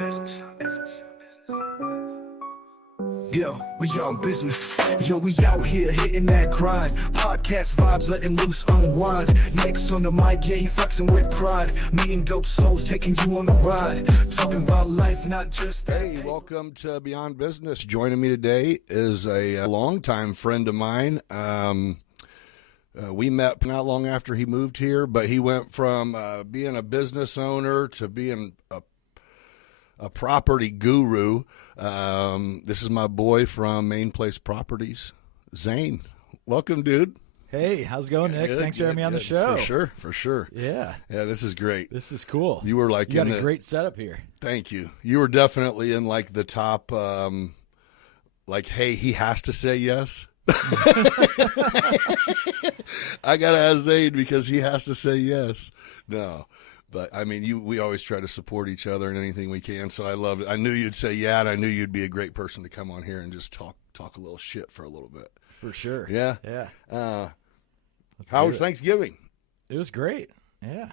Yo, we on business. Yo, we out here hitting that grind. Podcast vibes, letting loose, unwind. Next on the mic, yeah, you flexing with pride. Meeting dope souls, taking you on the ride. Talking about life, not just that. Hey, welcome to Beyond Business. Joining me today is a longtime friend of mine. We met not long after he moved here, but he went from being a business owner to being a property guru. This is my boy from Main Place Properties, Zane. Welcome, dude. Hey, how's it going, Nick? Good, Thanks for having me on the show. For sure. Yeah. Yeah, this is great. This is cool. You were like you got a great setup here. Thank you. You were definitely in like the top, like, hey, he has to say yes. I gotta ask Zane because he has to say yes. No, but I mean, we always try to support each other in anything we can. So I love it. I knew you'd say yeah, and I knew you'd be a great person to come on here and just talk a little shit for a little bit. For sure. Yeah. Yeah. How was Thanksgiving? It was great. Yeah.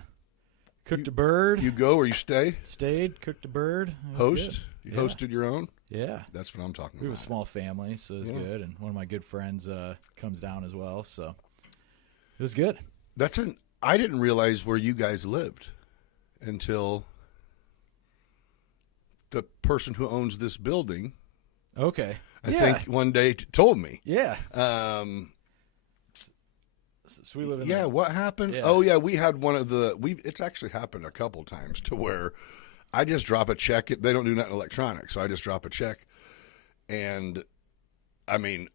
Cooked a bird. You go or you stay? Stayed. Cooked a bird. Host. You hosted your own. Yeah. That's what I'm talking about. We have a small family, so it was good. And one of my good friends comes down as well, so it was good. I didn't realize where you guys lived until the person who owns this building, Okay. I think one day told me. Yeah. So we live in what happened? Yeah. Oh, yeah, we had one of it's actually happened a couple times to where I just drop a check. They don't do nothing electronic, so I just drop a check. And, I mean,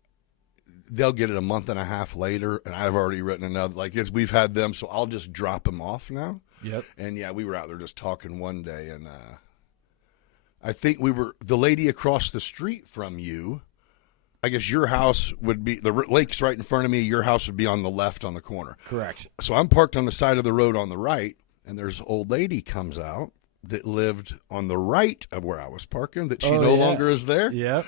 they'll get it a month and a half later, and I've already written another. Like, we've had them, so I'll just drop them off now. Yep. And, yeah, we were out there just talking one day, and I think the lady across the street from you, I guess your house would be, the lake's right in front of me, your house would be on the left on the corner. Correct. So I'm parked on the side of the road on the right, and there's an old lady comes out that lived on the right of where I was parking, that she no longer is there. Yep.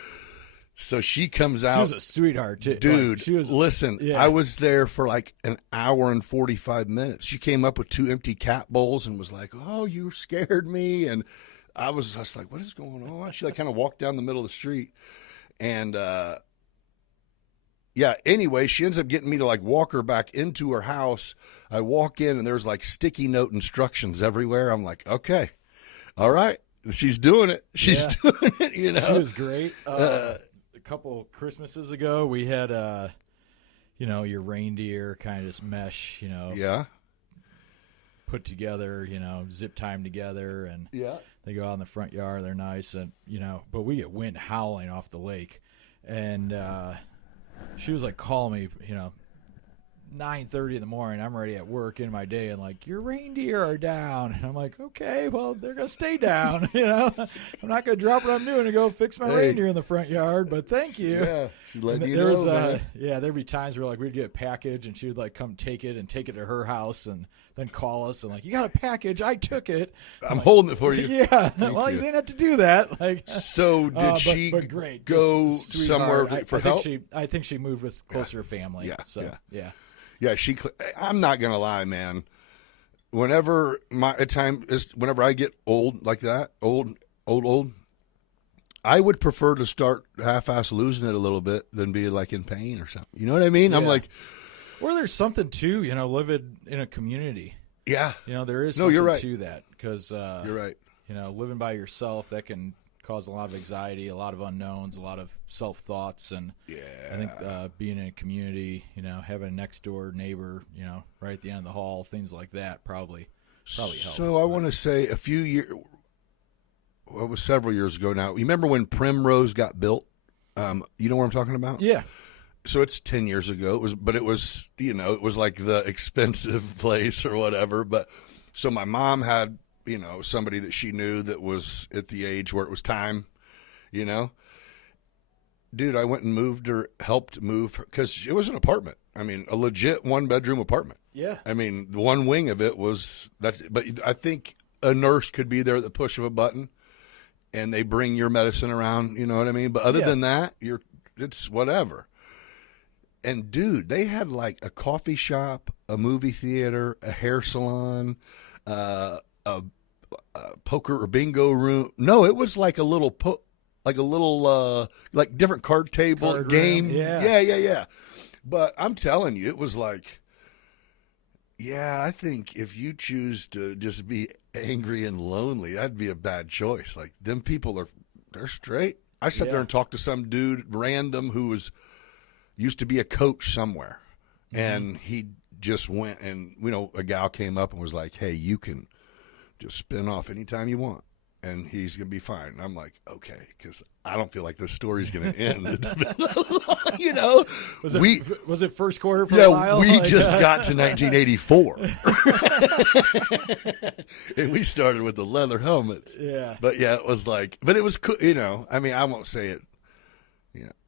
So she comes out. She was a sweetheart, too. Dude, listen, I was there for like an hour and 45 minutes. She came up with 2 empty cat bowls and was like, oh, you scared me. And I was just like, what is going on? She like kind of walked down the middle of the street. And, anyway, she ends up getting me to like walk her back into her house. I walk in and there's like sticky note instructions everywhere. I'm like, okay, all right. She's doing it. She's doing it, you know. She was great. A couple Christmases ago, we had, your reindeer kind of just mesh, Yeah. put together, zip time together. And they go out in the front yard. They're nice. And, but we get wind howling off the lake. And she was like calling me, 9:30 in the morning. I'm already at work in my day, and like, your reindeer are down. And I'm like, okay, well, they're gonna stay down. I'm not gonna drop what I'm doing and go fix my reindeer in the front yard. But thank you. Yeah, she's letting you know. There'd be times where like we'd get a package, and she would like come take it to her house, and then call us and like, you got a package? I took it. I'm holding it for you. Yeah. Well, you didn't have to do that. Like, so did she great. go somewhere for help? I think she moved with closer family. Yeah. So yeah. Yeah, I'm not gonna lie, man. Whenever whenever I get old like that, old, I would prefer to start half-ass losing it a little bit than be like in pain or something. You know what I mean? Yeah. I'm like, or there's something too, living in a community. Yeah, there is something you're right. to that because you're right. Living by yourself, that can cause a lot of anxiety, a lot of unknowns, a lot of self-thoughts, and I think being in a community, having a next-door neighbor, right at the end of the hall, things like that probably help. So I want to say a few years, well, it was several years ago now. You remember when Primrose got built? You know what I'm talking about? Yeah. So it's 10 years ago. It was it was like the expensive place or whatever. But so my mom had, somebody that she knew that was at the age where it was time, Dude, I went and helped move her, because it was an apartment. I mean, a legit 1-bedroom apartment. Yeah. I mean, one wing of it but I think a nurse could be there at the push of a button, and they bring your medicine around, you know what I mean? But other than that, it's whatever. And, dude, they had like a coffee shop, a movie theater, a hair salon, poker or bingo room. No, it was like a little like different card table game. Yeah. But I'm telling you, it was like, yeah, I think if you choose to just be angry and lonely, that'd be a bad choice. Like, them people they're straight. I sat there and talked to some dude random who used to be a coach somewhere, and he just went, and a gal came up and was like, "Hey, you can just spin off anytime you want, and he's gonna be fine." And I'm like, "Okay," because I don't feel like this story's gonna end. It's been Was it first quarter for a while? We just got to 1984, and we started with the leather helmets. Yeah, but it was like, but it was cool. I mean, I won't say it.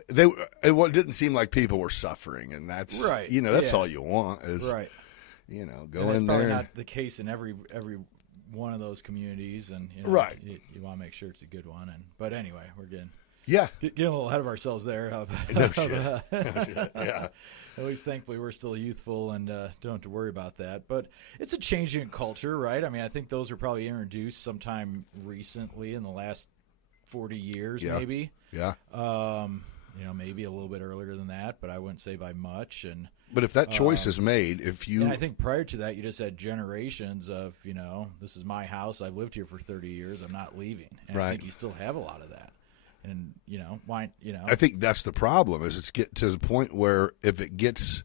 It didn't seem like people were suffering, and that's right. That's all you want is right. Go and in there. That's probably not the case in every one of those communities, and right. You want to make sure it's a good one. But anyway, we're getting a little ahead of ourselves there. No shit. Yeah. At least, thankfully, we're still youthful and don't have to worry about that. But it's a changing culture, right? I mean, I think those were probably introduced sometime recently in the last 40 years, maybe. Yeah. Maybe a little bit earlier than that, but I wouldn't say by much. But if that choice is made, and I think prior to that, you just had generations of, this is my house. I've lived here for 30 years. I'm not leaving. And I think you still have a lot of that. And, why, I think that's the problem is it's get to the point where if it gets,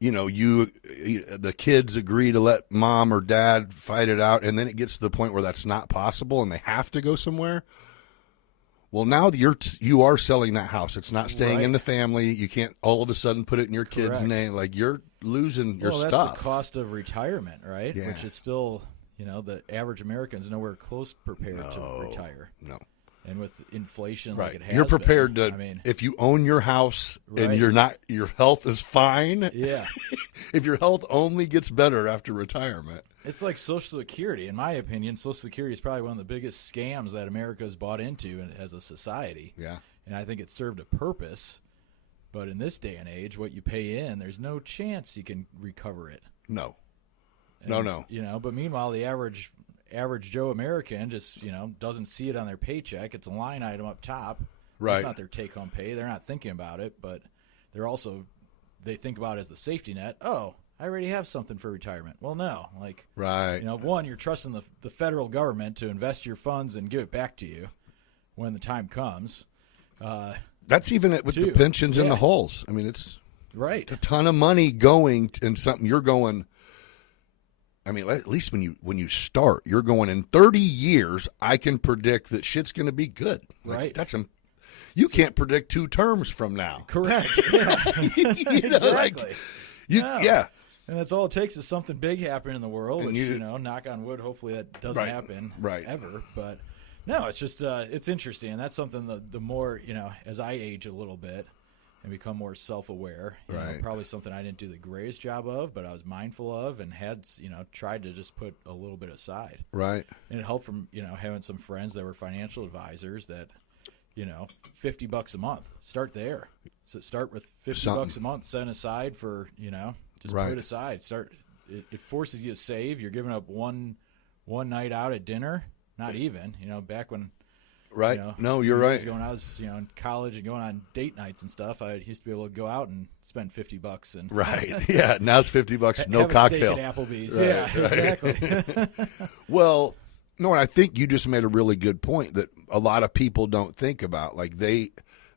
the kids agree to let mom or dad fight it out, and then it gets to the point where that's not possible and they have to go somewhere. Well, now you are selling that house. It's not staying in the family. You can't all of a sudden put it in your kid's name. Like, you're losing your stuff. Well, that's the cost of retirement, right? Yeah. Which is still, the average American's nowhere close prepared to retire. No. And with inflation like it has you're prepared been, to, if you own your house and your health is fine. Yeah. If your health only gets better after retirement. It's like Social Security. In my opinion, Social Security is probably one of the biggest scams that America's bought into as a society. Yeah. And I think it served a purpose. But in this day and age, what you pay in, there's no chance you can recover it. No. And, No. But meanwhile, the average Joe American just, doesn't see it on their paycheck. It's a line item up top. Right. It's not their take-home pay. They're not thinking about it, but they think about it as the safety net. Oh, I already have something for retirement. Well, no. Right. One, you're trusting the federal government to invest your funds and give it back to you when the time comes. That's even it with the pensions and the hulls. I mean, it's right. a ton of money going in something you're going. I mean, at least when you start, you're going in 30 years. I can predict that shit's going to be good. Right. You can't predict 2 terms from now. Correct. Yeah. Exactly. Yeah. And that's all it takes is something big happening in the world, which, knock on wood, hopefully that doesn't happen ever. But, no, it's just it's interesting. And that's something the more, as I age a little bit and become more self-aware, probably something I didn't do the greatest job of, but I was mindful of and had, tried to just put a little bit aside. Right. And it helped from, having some friends that were financial advisors that, $50 a month. Start there. So start with $50 a month set aside for, just put it aside. It forces you to save. You're giving up one night out at dinner. Not even, back when. Right. No, you're right. When I was, in college and going on date nights and stuff, I used to be able to go out and spend $50 and. Right. Yeah. Now it's $50. No have cocktail. A steak at Applebee's. Right, Yeah. Exactly. Well. No, and I think you just made a really good point that a lot of people don't think about. Like they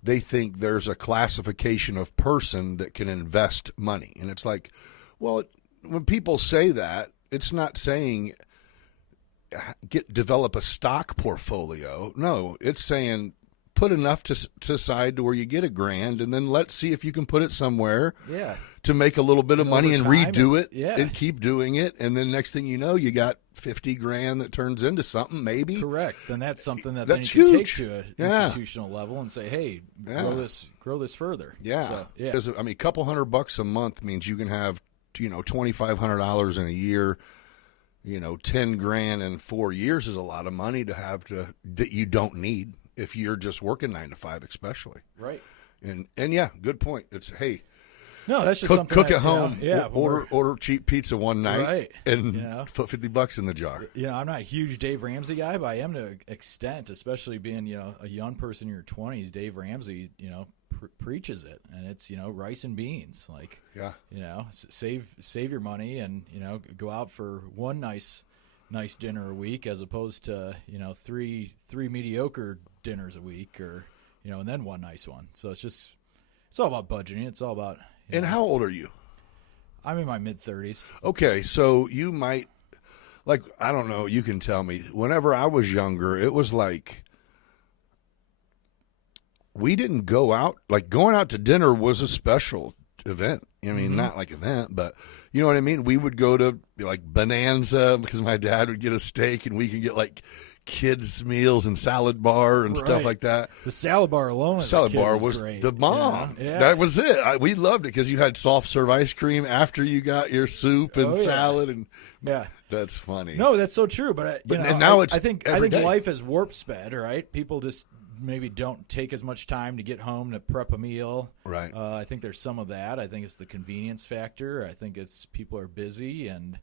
think there's a classification of person that can invest money. And it's like, well, when people say that, it's not saying develop a stock portfolio. No, it's saying put enough to side to where you get $1,000, and then let's see if you can put it somewhere to make a little bit of money and redo it and keep doing it. And then next thing you know, you got $50,000 that turns into something, maybe. Correct. Then that's something that that's then you can huge. take to an institutional level and say, hey, grow this further. Yeah. So, because, I mean, a couple $100 a month means you can have, $2,500 in a year. $10,000 in 4 years is a lot of money to have that you don't need if you're just working 9 to 5, especially. Right. And yeah, good point. It's, hey, No, that's just cook at home. Yeah, order cheap pizza one night, right? And put $50 in the jar. I'm not a huge Dave Ramsey guy, but I am to an extent, especially being a young person in your 20s. Dave Ramsey, preaches it, and it's rice and beans, like save your money and go out for one nice dinner a week as opposed to three mediocre dinners a week, or and then one nice one. So it's all about budgeting. It's all about. And how old are you? I'm in my mid-30s. Okay, so you might, I don't know, you can tell me. Whenever I was younger, it was like we didn't go out. Like, going out to dinner was a special event. I mean, not like event, but you know what I mean? We would go to, Bonanza because my dad would get a steak, and we could get, kids' meals and salad bar and stuff like that. The salad bar alone was great. The bomb. Yeah. That was it. We loved it because you had soft serve ice cream after you got your soup and salad, and that's funny. No, that's so true. But now I think life is warp sped, right? People just maybe don't take as much time to get home to prep a meal. Right. I think there's some of that. I think it's the convenience factor. I think it's people are busy, and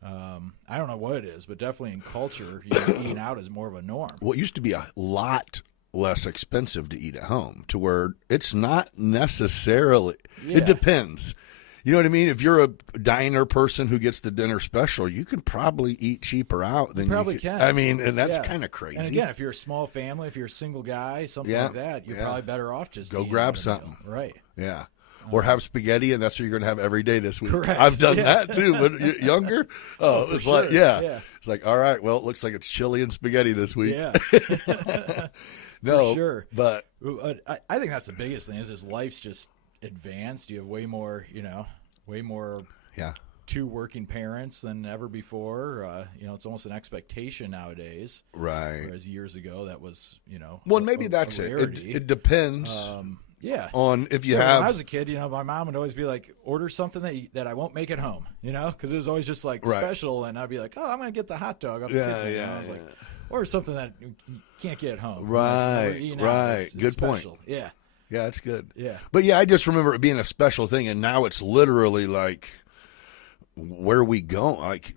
I don't know what it is, but definitely in culture, eating out is more of a norm. Well, it used to be a lot less expensive to eat at home, to where it's not necessarily. It depends. You know what I mean? If you're a diner person who gets the dinner special, you can probably eat cheaper out than you can. I mean, and that's kind of crazy. And again, if you're a small family, if you're a single guy, something like that, you're probably better off just go grab something. Right. Yeah. Or have spaghetti, and that's what you're going to have every day this week. Correct. I've done that too, but younger. Oh, it's sure. like it's like, all right, well, it looks like it's chili and spaghetti this week. Yeah. No, for sure. But I think that's the biggest thing is life's just advanced. You have way more, two working parents than ever before. It's almost an expectation nowadays. Right. Whereas years ago, that was, Well, maybe that's it. It depends. On if you have. When I was a kid, my mom would always be like, order something that I won't make at home, because it was always just special, and I'd be like, oh, I'm going to get the hot dog off the kitchen. I was like, or something that you can't get at home. Right, right. Good point. Yeah. Yeah, that's good. Yeah. But I just remember it being a special thing, and now it's literally like, where are we going? Like,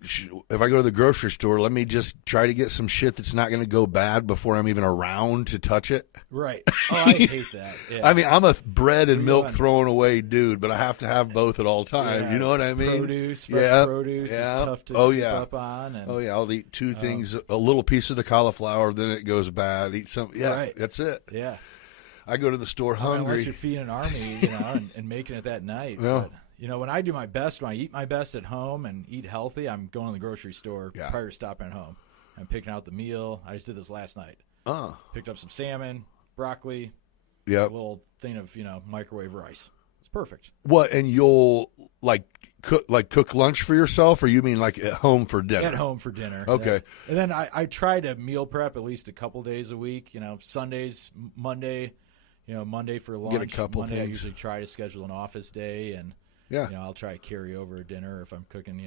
if I go to the grocery store, let me just try to get some shit that's not going to go bad before I'm even around to touch it. Right. Oh, I hate that. Yeah. I mean, I'm a bread and milk throwing away dude, but I have to have both at all times. Yeah. You know what I mean? Fresh produce is tough to keep up on. And, I'll eat two things, a little piece of the cauliflower, then it goes bad. Eat some. Yeah, right. That's it. Yeah. I go to the store hungry. Unless you're feeding an army, and making it that night. Yeah. But, when I do my best, when I eat my best at home and eat healthy, I'm going to the grocery store prior to stopping at home. I'm picking out the meal. I just did this last night. Picked up some salmon, broccoli, a little thing of, microwave rice. It's perfect. What, and you'll cook lunch for yourself, or you mean like at home for dinner? At home for dinner. Okay. And then I try to meal prep at least a couple days a week. Sundays, Monday, Monday for lunch. Get a couple Monday things. I usually try to schedule an office day, and I'll try to carry over a dinner if I'm cooking,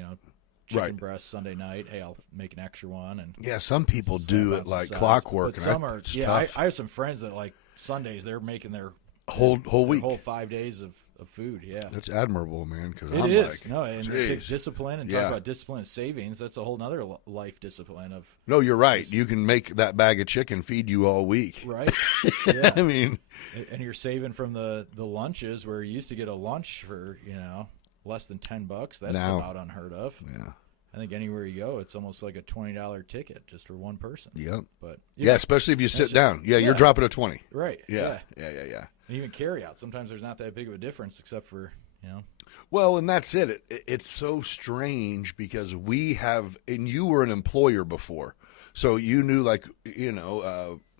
chicken breast Sunday night. Hey, I'll make an extra one. And some people do it like clockwork. But some are, I have some friends that like Sundays they're making their whole week, whole 5 days of food. Yeah, that's admirable, man. Because it is. It takes discipline, and talk about discipline and savings. That's a whole other life discipline of. No, you're right. You can make that bag of chicken feed you all week. Right. Yeah. I mean, and you're saving from the lunches where you used to get a lunch for less than $10. That's about unheard of. Yeah. I think anywhere you go, it's almost like a $20 ticket just for one person. Yep. But especially if you sit down. You're dropping a 20. Right. Yeah. And even carry out. Sometimes there's not that big of a difference, except for Well, and that's it. It's so strange because we have, and you were an employer before, so you knew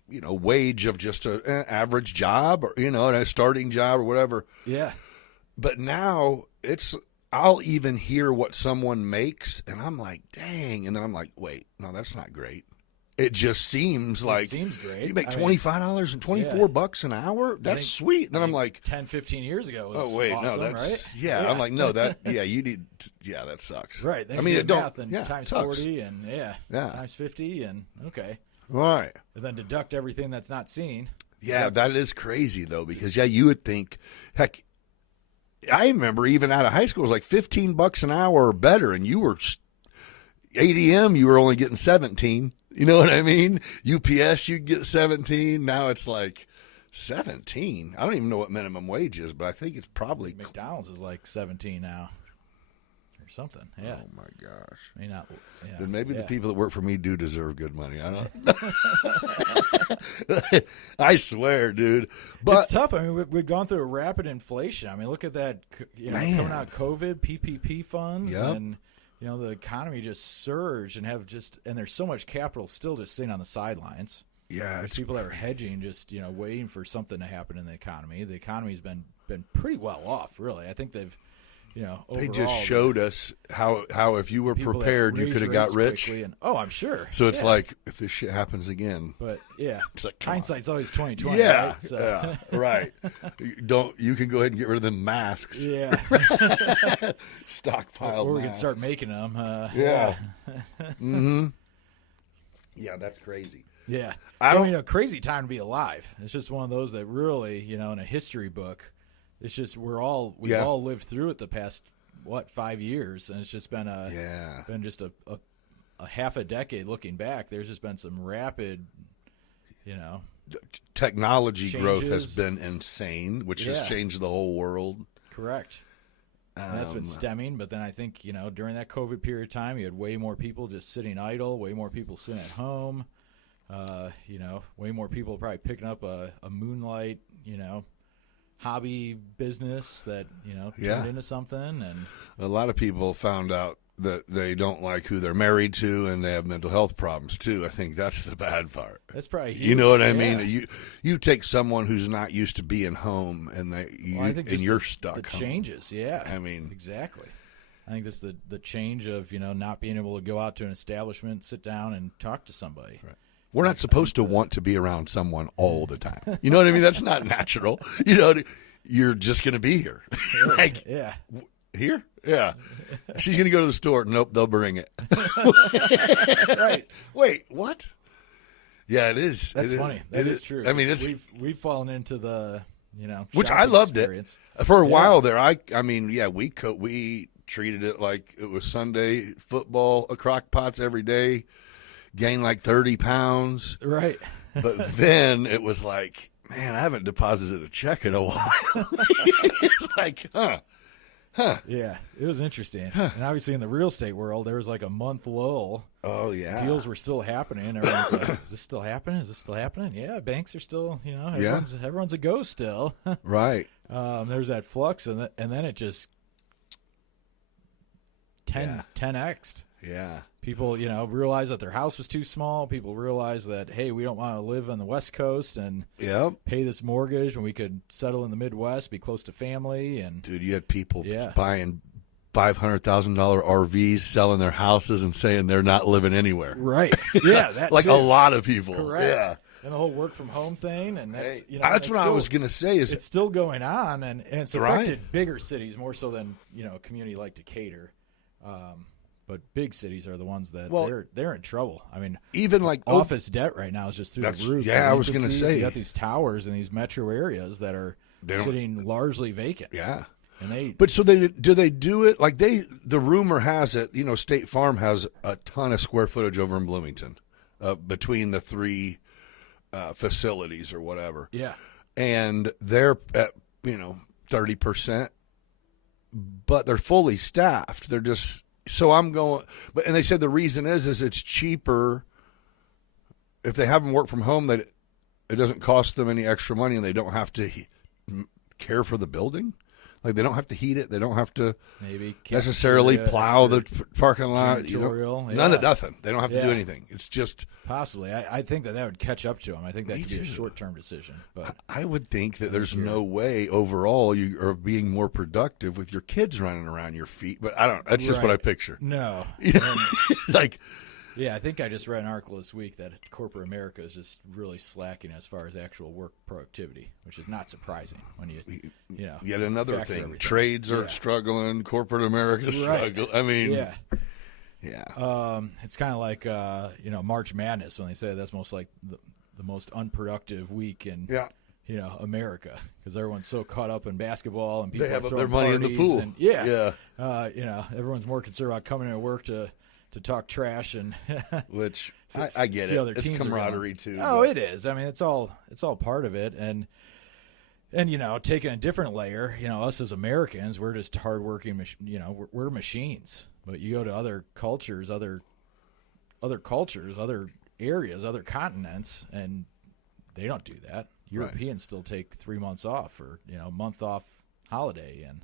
wage of just an average job, or a starting job or whatever. Yeah. But now I'll even hear what someone makes, and I'm like, dang, and then I'm like, wait, no, that's not great. It just seems like seems great. You make $25 and $24 an hour. That's sweet. Then I'm like 10, 15 years ago. Was oh wait, awesome, no, that's right? Yeah. I'm like, no, that you need. Yeah, that sucks. Right. Then I mean, you it do don't. math and times 40 and times 50 and okay. All right. And then deduct everything that's not seen. Yeah, that is crazy though, because you would think, heck, I remember even out of high school, it was like $15 an hour or better, and you were ADM, you were only getting 17. You know what I mean? UPS, you get 17. Now it's like 17. I don't even know what minimum wage is, but I think it's probably McDonald's is like 17 now. Or something, yeah. Oh my gosh! May not. Yeah. Then maybe the people that work for me do deserve good money. I don't. I swear, dude. But it's tough. I mean, we've gone through a rapid inflation. I mean, look at that. Coming out of COVID, PPP funds, and the economy just surged, and there's so much capital still just sitting on the sidelines. Yeah, there's people that are hedging, just waiting for something to happen in the economy. The economy's been pretty well off, really. I think they've. They just showed us how if you were prepared, you could have got rich. I'm sure. So it's like, if this shit happens again. But it's like, hindsight's always 20/20. Yeah, right? So. Yeah, right. You can go ahead and get rid of them masks. Yeah. Stockpile. Or we masks. can start making them. Yeah. Mm-hmm. Yeah, that's crazy. Yeah. A crazy time to be alive. It's just one of those that really, in a history book. It's just we've all lived through it the past 5 years, and it's just been just a half a decade looking back. There's just been some rapid, technology changes. Growth has been insane, which has changed the whole world. Correct. And that's been stemming, but then I think during that COVID period of time, you had way more people just sitting idle, way more people sitting at home, way more people probably picking up a moonlight, hobby business that turned into something. And a lot of people found out that they don't like who they're married to, and they have mental health problems too. I think that's the bad part. That's probably huge. You know what I mean? You take someone who's not used to being home, and you're stuck. The changes, I mean, exactly. I think that's the change of not being able to go out to an establishment, sit down, and talk to somebody. Right. We're not supposed to want to be around someone all the time. You know what I mean? That's not natural. You're just going to be here. Here? Yeah. She's going to go to the store. Nope, they'll bring it. Right. Wait, what? Yeah, it is. That's funny. That is true. I mean, we've fallen into the, which I loved experience. It. For a while there, we treated it like it was Sunday football, crock pots every day. Gained like 30 pounds. Right. But then it was like, man, I haven't deposited a check in a while. It's like, huh. Yeah, it was interesting. And obviously in the real estate world, there was like a month lull. Oh, yeah. Deals were still happening. Everyone's like, is this still happening? Is this still happening? Yeah, banks are still, everyone's a go still. Right. There's that flux, and then it just 10x'd. Yeah. People, realized that their house was too small. People realized that, hey, we don't want to live on the West Coast and pay this mortgage when we could settle in the Midwest, be close to family. And dude, you had people buying $500,000 RVs, selling their houses, and saying they're not living anywhere. Right. Yeah. That like too. a lot of people. Correct. Yeah. And the whole work from home thing, and that's that's what I was going to say. Is it's still going on, and it's affected bigger cities more so than a community like Decatur. But big cities are the ones that they're in trouble. I mean, even like office debt right now is just through the roof. Yeah, I was going to say, you got these towers in these metro areas that are sitting largely vacant. Yeah, and do they do it like the rumor has it? State Farm has a ton of square footage over in Bloomington, between the three facilities or whatever. Yeah, and they're at 30%, but they're fully staffed. They're just. So I'm going, and they said the reason is it's cheaper if they have them work from home, that it doesn't cost them any extra money, and they don't have to care for the building. Like they don't have to heat it, they don't have to necessarily plow the parking lot. Nothing. They don't have to do anything. It's just possibly. I think that would catch up to them. I think that could be a short-term decision. But I would think that there's no way overall you are being more productive with your kids running around your feet. But I don't. That's just what I picture. No, like. Yeah, I think I just read an article this week that corporate America is just really slacking as far as actual work productivity, which is not surprising when Yet another thing. Everything. Trades are struggling. Corporate America is struggling. I mean, yeah. It's kind of like March Madness when they say that's most like the most unproductive week in America, because everyone's so caught up in basketball and people they have are their money in the pool. And, everyone's more concerned about coming to work to talk trash and which I get it. It's camaraderie too. Oh, but it is. I mean, it's all part of it, and taking a different layer. Us as Americans, we're just hardworking. We're machines. But you go to other cultures, other areas, other continents, and they don't do that. Europeans still take 3 months off, or a month off holiday and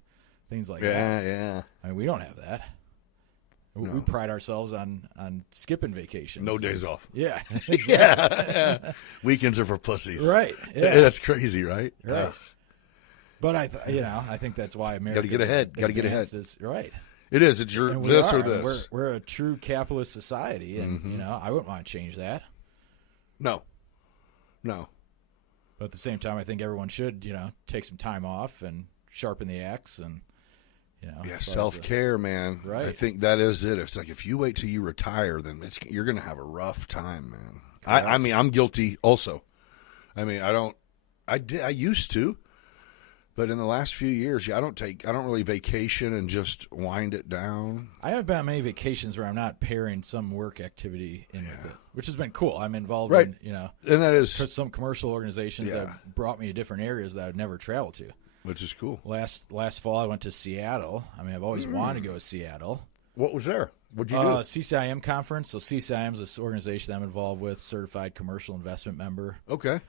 things like that. Yeah. I mean, we don't have that. No. We pride ourselves on skipping vacations. No days off. Yeah. Exactly. Yeah. Weekends are for pussies. Right. Yeah. That's crazy, right? Right. But I think that's why America got to get ahead. Got to get ahead. Right. It is. It's your this or this. We're a true capitalist society, and I wouldn't want to change that. No. But at the same time, I think everyone should, take some time off and sharpen the axe, and self-care, man. Right. I think that is it. It's like if you wait till you retire, then you're going to have a rough time, man. I mean, I'm guilty also. I mean, I used to. But in the last few years, I don't really vacation and just wind it down. I haven't been on many vacations where I'm not pairing some work activity in with it, which has been cool. I'm involved in, and that is some commercial organizations that brought me to different areas that I would never travel to. Which is cool. Last fall, I went to Seattle. I mean, I've always wanted to go to Seattle. What was there? What'd you do? CCIM conference. So CCIM is this organization I'm involved with, certified commercial investment member. Okay.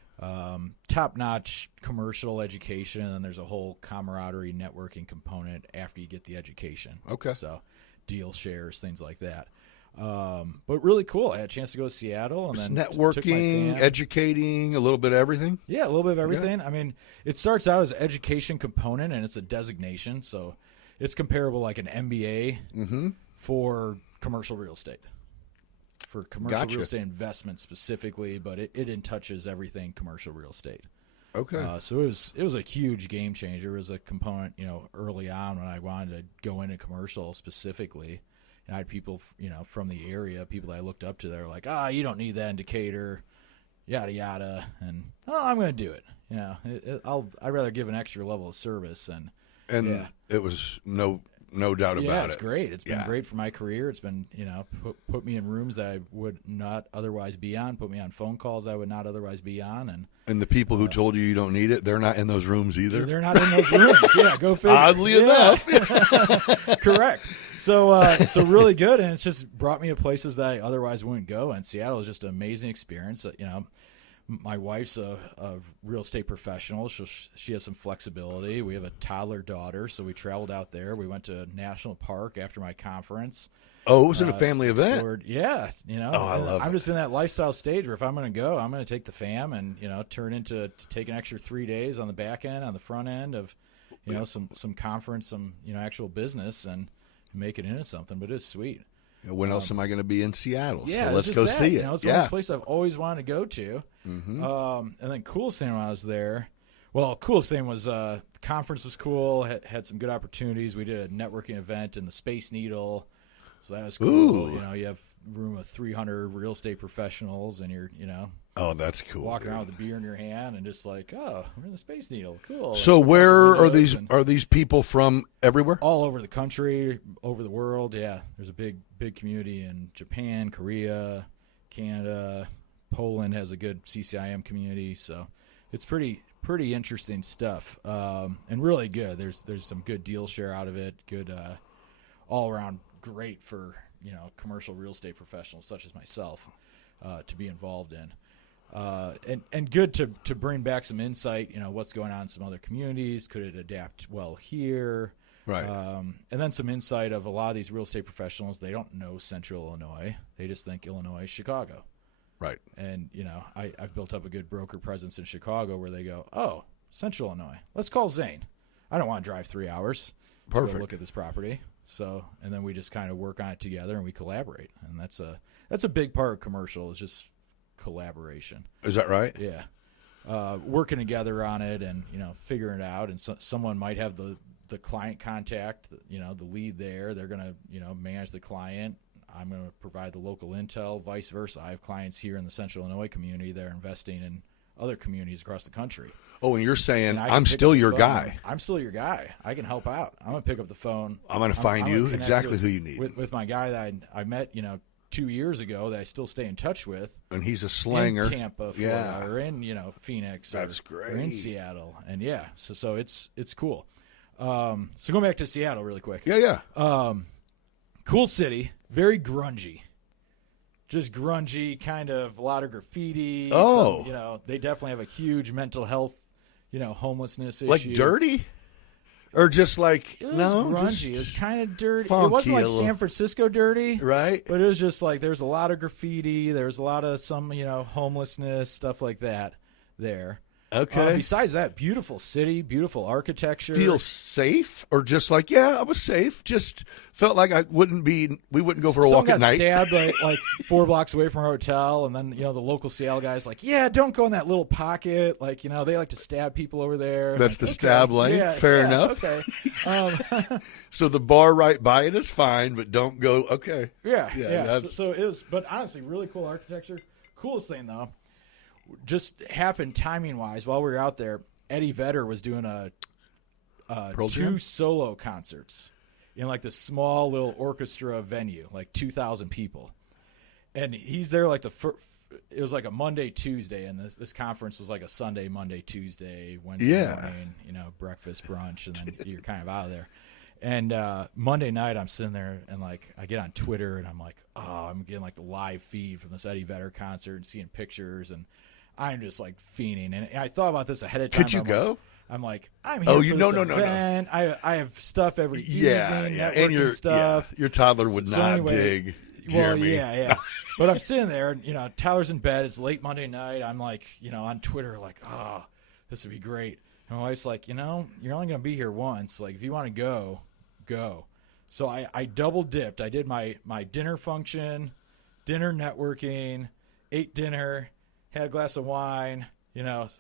Top-notch commercial education, and then there's a whole camaraderie networking component after you get the education. Okay. So deal shares, things like that. But really cool. I had a chance to go to Seattle. And then networking, educating, a little bit of everything? Yeah, a little bit of everything. Yeah. I mean, it starts out as an education component, and it's a designation. So it's comparable like an MBA for commercial real estate. For commercial real estate investment specifically, but it touches everything commercial real estate. Okay. So it was a huge game changer. It was a component, early on when I wanted to go into commercial specifically. And I had people, from the area, people that I looked up to, they were like, you don't need that in Decatur, yada, yada. And, I'm going to do it. I'd rather give an extra level of service. And it was no doubt about it. Yeah, it's great. It's been great for my career. It's been, put me in rooms that I would not otherwise be on, put me on phone calls I would not otherwise be on. And the people who told you don't need it, they're not in those rooms either. They're not in those rooms. Yeah, go figure. Oddly enough. Correct. So really good, and it's just brought me to places that I otherwise wouldn't go. And Seattle is just an amazing experience. My wife's a real estate professional, so she has some flexibility. We have a toddler daughter, so we traveled out there. We went to a national park after my conference. Oh, it was a family event? Yeah. I love it. I'm just in that lifestyle stage where if I'm going to go, I'm going to take the fam and, turn into to take an extra 3 days on the back end, on the front end of, some conference, some, actual business and make it into something. But it's sweet. When else am I going to be in Seattle? Yeah, so let's go see it. It's one of those places I've always wanted to go to. Mm-hmm. And then coolest thing when I was there, coolest thing was the conference was cool, had some good opportunities. We did a networking event in the Space Needle, so that was cool. Ooh. You have a room of 300 real estate professionals, and you're, oh, that's cool. Walking around with a beer in your hand and just like, we're in the Space Needle. Cool. So where are these people from everywhere? All over the country, over the world. Yeah. There's a big community in Japan, Korea, Canada. Poland has a good CCIM community. So it's pretty interesting stuff. And really good. There's some good deal share out of it. Good, all around great for, commercial real estate professionals such as myself, to be involved in. And good to bring back some insight, what's going on in some other communities. Could it adapt well here? Right. And then some insight of a lot of these real estate professionals, they don't know Central Illinois. They just think Illinois is Chicago. Right. And, I've built up a good broker presence in Chicago where they go, oh, Central Illinois, let's call Zane. I don't want to drive 3 hours to go look at this property. So, and then we just kind of work on it together and we collaborate. And that's a big part of commercial is just collaboration. Is that right? Yeah. Working together on it and, figuring it out. And someone might have the client contact, the lead there. They're going to, manage the client. I'm going to provide the local intel, vice versa. I have clients here in the Central Illinois community that are investing in other communities across the country. Oh, and you're saying I'm still your guy. I'm still your guy. I can help out. I'm going to pick up the phone. I'm going to find you exactly who you need. With my guy that I met, 2 years ago that I still stay in touch with. And he's a slinger. In Tampa, Florida, or in, Phoenix. That's great. Or in Seattle. And so it's cool. So going back to Seattle really quick. Yeah. Cool city, very grungy. Just grungy, kind of a lot of graffiti. Oh. They definitely have a huge mental health, homelessness issue. Like dirty? Or just like, it was grungy. It was kind of dirty. It wasn't like San Francisco dirty. Right. But it was just like there's a lot of graffiti. There's a lot of some, homelessness, stuff like that there. Okay. Besides that, beautiful city, beautiful architecture. Feel safe, or just like, I was safe. Just felt like we wouldn't go for a walk at night. Someone got stabbed like 4 blocks away from our hotel, and then the local Seattle guy's like, don't go in that little pocket. Like they like to stab people over there. That's the stab lane. Yeah, Fair enough. Okay. So the bar right by it is fine, but don't go. Okay. Yeah. So it was, but honestly, really cool architecture. Coolest thing though. Just happened timing-wise while we were out there. Eddie Vedder was doing 2 solo concerts in like this small little orchestra venue, like 2,000 people, and he's there like it was like a Monday, Tuesday, and this conference was like a Sunday, Monday, Tuesday, Wednesday morning, breakfast, brunch, and then you're kind of out of there. And Monday night, I'm sitting there, and like I get on Twitter, and I'm like, I'm getting like the live feed from this Eddie Vedder concert and seeing pictures, and I'm just like fiending. And I thought about this ahead of time. Could you go? I'm like, I'm here for this event. No. I have stuff every evening, networking and stuff. Your toddler would not dig. Jeremy. Well, yeah. But I'm sitting there, and Tyler's in bed. It's late Monday night. I'm like, on Twitter, like, this would be great. And my wife's like, you're only gonna be here once. Like, if you want to go. So I double dipped. I did my dinner function, dinner networking, ate dinner, had a glass of wine,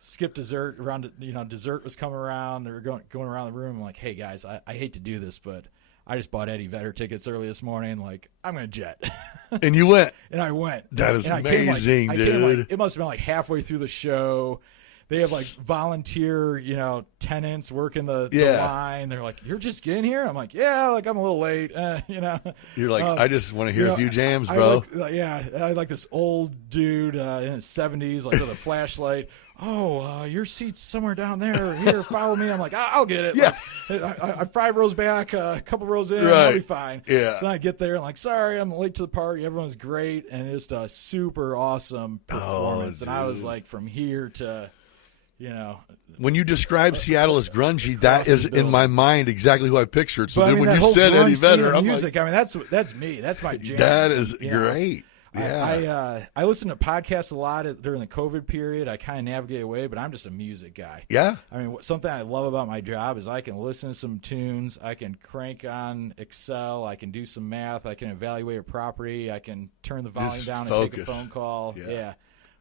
skipped dessert around, dessert was coming around. They were going around the room. I'm like, hey guys, I hate to do this, but I just bought Eddie Vedder tickets early this morning. Like, I'm going to jet. And you went. And I went. That is amazing, dude. It must have been like halfway through the show. They have like volunteer, tenants working the line. They're like, "You're just getting here?" I'm like, "Yeah, like I'm a little late." You're like, I just want to hear a few jams, bro. I like this old dude in his 70s, like with a flashlight. Your seat's somewhere down there. Here, follow me. I'm like, I'll get it. Yeah. I'm 5 rows back, a couple rows in, right. I'll be fine. Yeah. So then I get there and like, sorry, I'm late to the party. Everyone's great, and it's just a super awesome performance. And I was like, from here to. When you describe Seattle as grungy, that is in my mind exactly who I pictured. So then when you said Eddie Vedder, I'm music, like, that's me. That's my jam. That is great. Yeah. I listen to podcasts a lot during the COVID period. I kind of navigate away, but I'm just a music guy. Yeah. I mean, something I love about my job is I can listen to some tunes. I can crank on Excel. I can do some math. I can evaluate a property. I can turn the volume down and take a phone call. Yeah.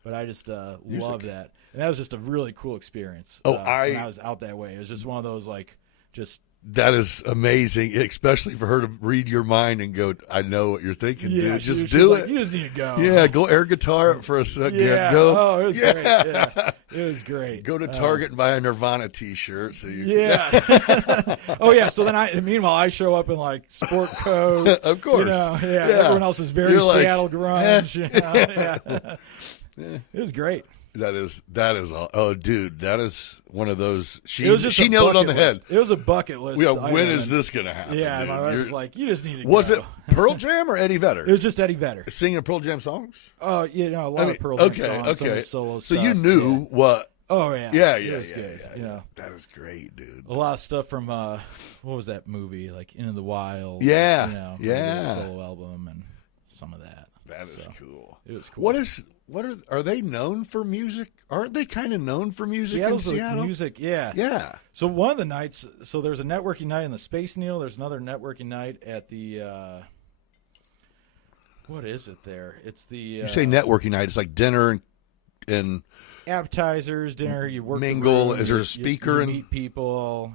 But I just love that. And that was just a really cool experience. When I was out that way. It was just one of those, like, just. That is amazing, especially for her to read your mind and go, I know what you're thinking, dude. Just do it. Like, you just need to go. Yeah, go air guitar it for a second. Yeah. Go. It was great. Yeah. It was great. Go to Target and buy a Nirvana T-shirt. So you. Yeah. So then meanwhile, I show up in like sport coat. Of course. Everyone else is very Seattle grunge. It was great. That is dude, that is one of those. She nailed it on the head. It was a bucket list. When is this going to happen? Yeah, dude? my wife was like, you just need to Was go. it Pearl Jam or Eddie Vedder? It was just Eddie Vedder. Singing Pearl Jam songs? A lot of Pearl Jam songs, some of his solo so stuff. You knew what. Oh, yeah. Yeah. It was good. That is great, dude. A lot of stuff from, what was that movie? Like Into the Wild. Yeah. Solo album and some of that. That is cool. It was cool. Are they known for music? Aren't they kind of known for music in Seattle? Music, yeah. Yeah. So one of the nights, there's a networking night in the Space Needle. There's another networking night at the, what is it there? It's the... you say networking night. It's like dinner and appetizers, dinner, you work mingle. The room, is there a speaker? You meet people,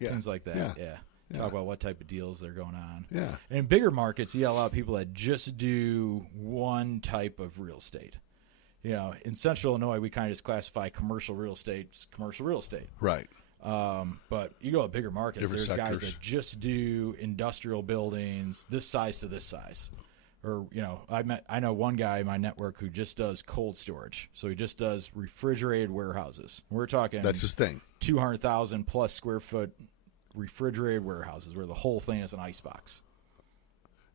things like that. Yeah. Talk about what type of deals they're going on. Yeah. And in bigger markets, you got a lot of people that just do one type of real estate. in Central Illinois, we kind of just classify commercial real estate as commercial real estate. Right. But you go to bigger markets, Different there's sectors. guys that just do industrial buildings this size to this size. Or, I know one guy in my network who just does cold storage. So he just does refrigerated warehouses. We're talking That's his thing. 200,000 plus square foot refrigerated warehouses where the whole thing is an icebox.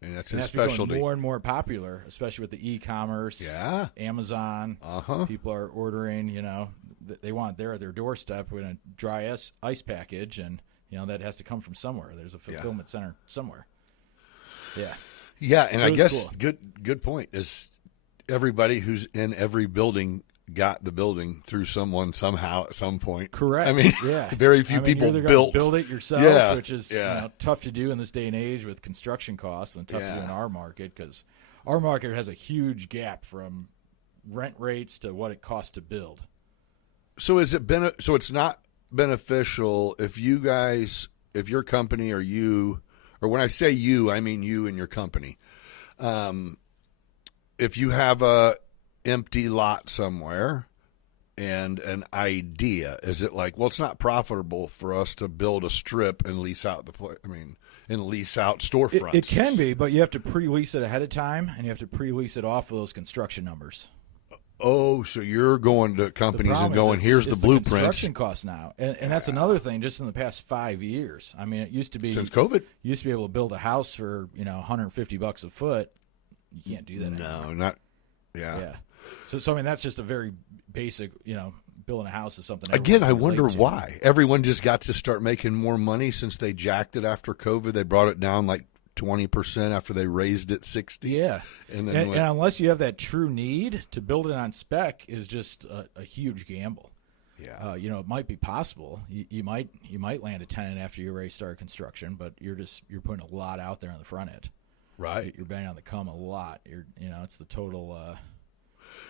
And that's And his that's specialty. becoming more and more popular, especially with the e-commerce, Amazon. People are ordering, they want it there at their doorstep with a dry ice package, and, that has to come from somewhere. There's a fulfillment center somewhere. Yeah. Yeah, and So I it's guess cool. good point is everybody who's in every building got the building through someone somehow at some point. Correct. I mean, very few people you're either built. gonna build it yourself, which is Yeah. tough to do in this day and age with construction costs, and tough to do in our market because our market has a huge gap from rent rates to what it costs to build. So so it's not beneficial if your company or you, or when I say you, I mean you and your company. If you have a empty lot somewhere and an idea, is it like, well, it's not profitable for us to build a strip and lease out and lease out storefronts. It can be, but you have to pre-lease it ahead of time, and you have to pre-lease it off of those construction numbers. Oh, so you're going to companies and going, here's the it's blueprints. The construction costs now, and that's another thing. Just in the past 5 years, I mean, it used to be Since COVID, you used to be able to build a house for $150 a foot. You can't do that anymore. No, not. Yeah. So I mean, that's just a very basic. Building a house is something. Again, I everyone can wonder relate to. why everyone just got to start making more money since they jacked it after COVID. They brought it down like 20% after they raised it 60. Yeah, and then and unless you have that true need to build it on spec, is just a huge gamble. Yeah, it might be possible. You might land a tenant after you already start construction, but you're putting a lot out there on the front end. Right, you're banging on the come a lot. It's the total.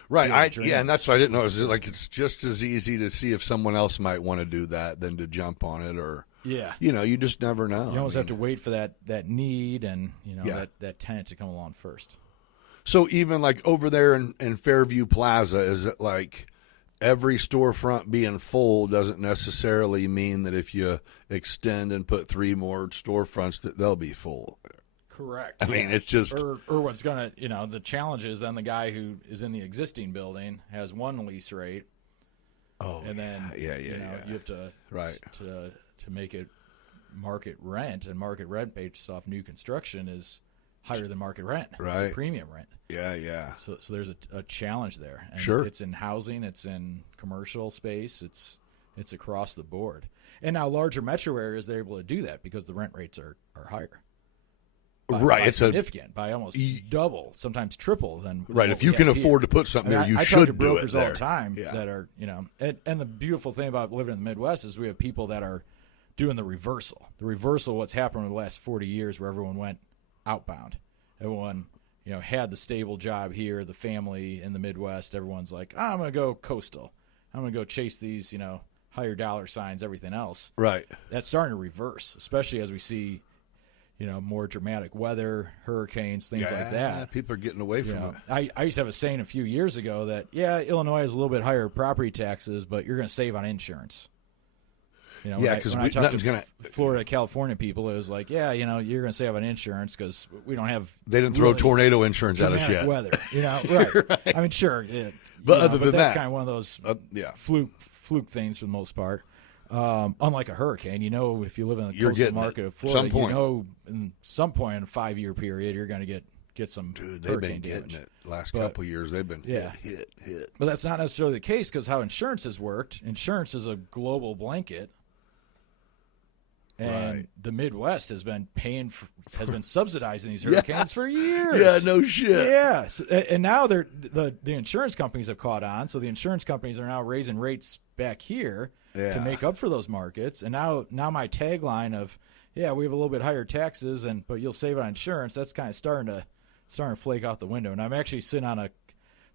Right, and that's why I didn't know. It's just as easy to see if someone else might want to do that than to jump on it, or you just never know. You always have to wait for that need and that tenant to come along first. So even like over there in Fairview Plaza, is it like every storefront being full doesn't necessarily mean that if you extend and put 3 more storefronts that they'll be full? Correct. I mean, it's just or what's gonna the challenge is then the guy who is in the existing building has one lease rate. Oh, and then you have to to make it market rent, and market rent based off new construction is higher than market rent. Right, it's a premium rent. Yeah. So there's a challenge there. And sure, it's in housing, it's in commercial space, it's across the board. And now larger metro areas, they're able to do that because the rent rates are higher. By it's significant, by almost double, sometimes triple than right. If you can afford to put something there, you should do it there. I talk to brokers all the time that are and the beautiful thing about living in the Midwest is we have people that are doing the reversal. The reversal, what's happened in the last 40 years, where everyone went outbound. Everyone had the stable job here, the family in the Midwest. Everyone's like, I'm going to go coastal. I'm going to go chase these higher dollar signs, everything else. Right. That's starting to reverse, especially as we see. More dramatic weather, hurricanes, things like that. People are getting away from it. I used to have a saying a few years ago that, Illinois has a little bit higher property taxes, but you're going to save on insurance. Because when I talked to Florida, California people, it was like, you're going to save on insurance because we don't have. They didn't throw tornado insurance at us yet. Weather, right? I mean, sure, but other than that's that, kind of one of those fluke things for the most part. Unlike a hurricane, if you live in the coastal market of Florida, in some point in a 5-year period, you're going to get some they've been getting it last couple of years. They've been hit. But that's not necessarily the case because how insurance has worked. Insurance is a global blanket, and the Midwest has been subsidizing these hurricanes for years. Yeah, no shit. Yeah, and now the insurance companies have caught on, so the insurance companies are now raising rates back here. To make up for those markets. And now my tagline of, we have a little bit higher taxes, but you'll save on insurance, that's kind of starting to flake out the window. And I'm actually sitting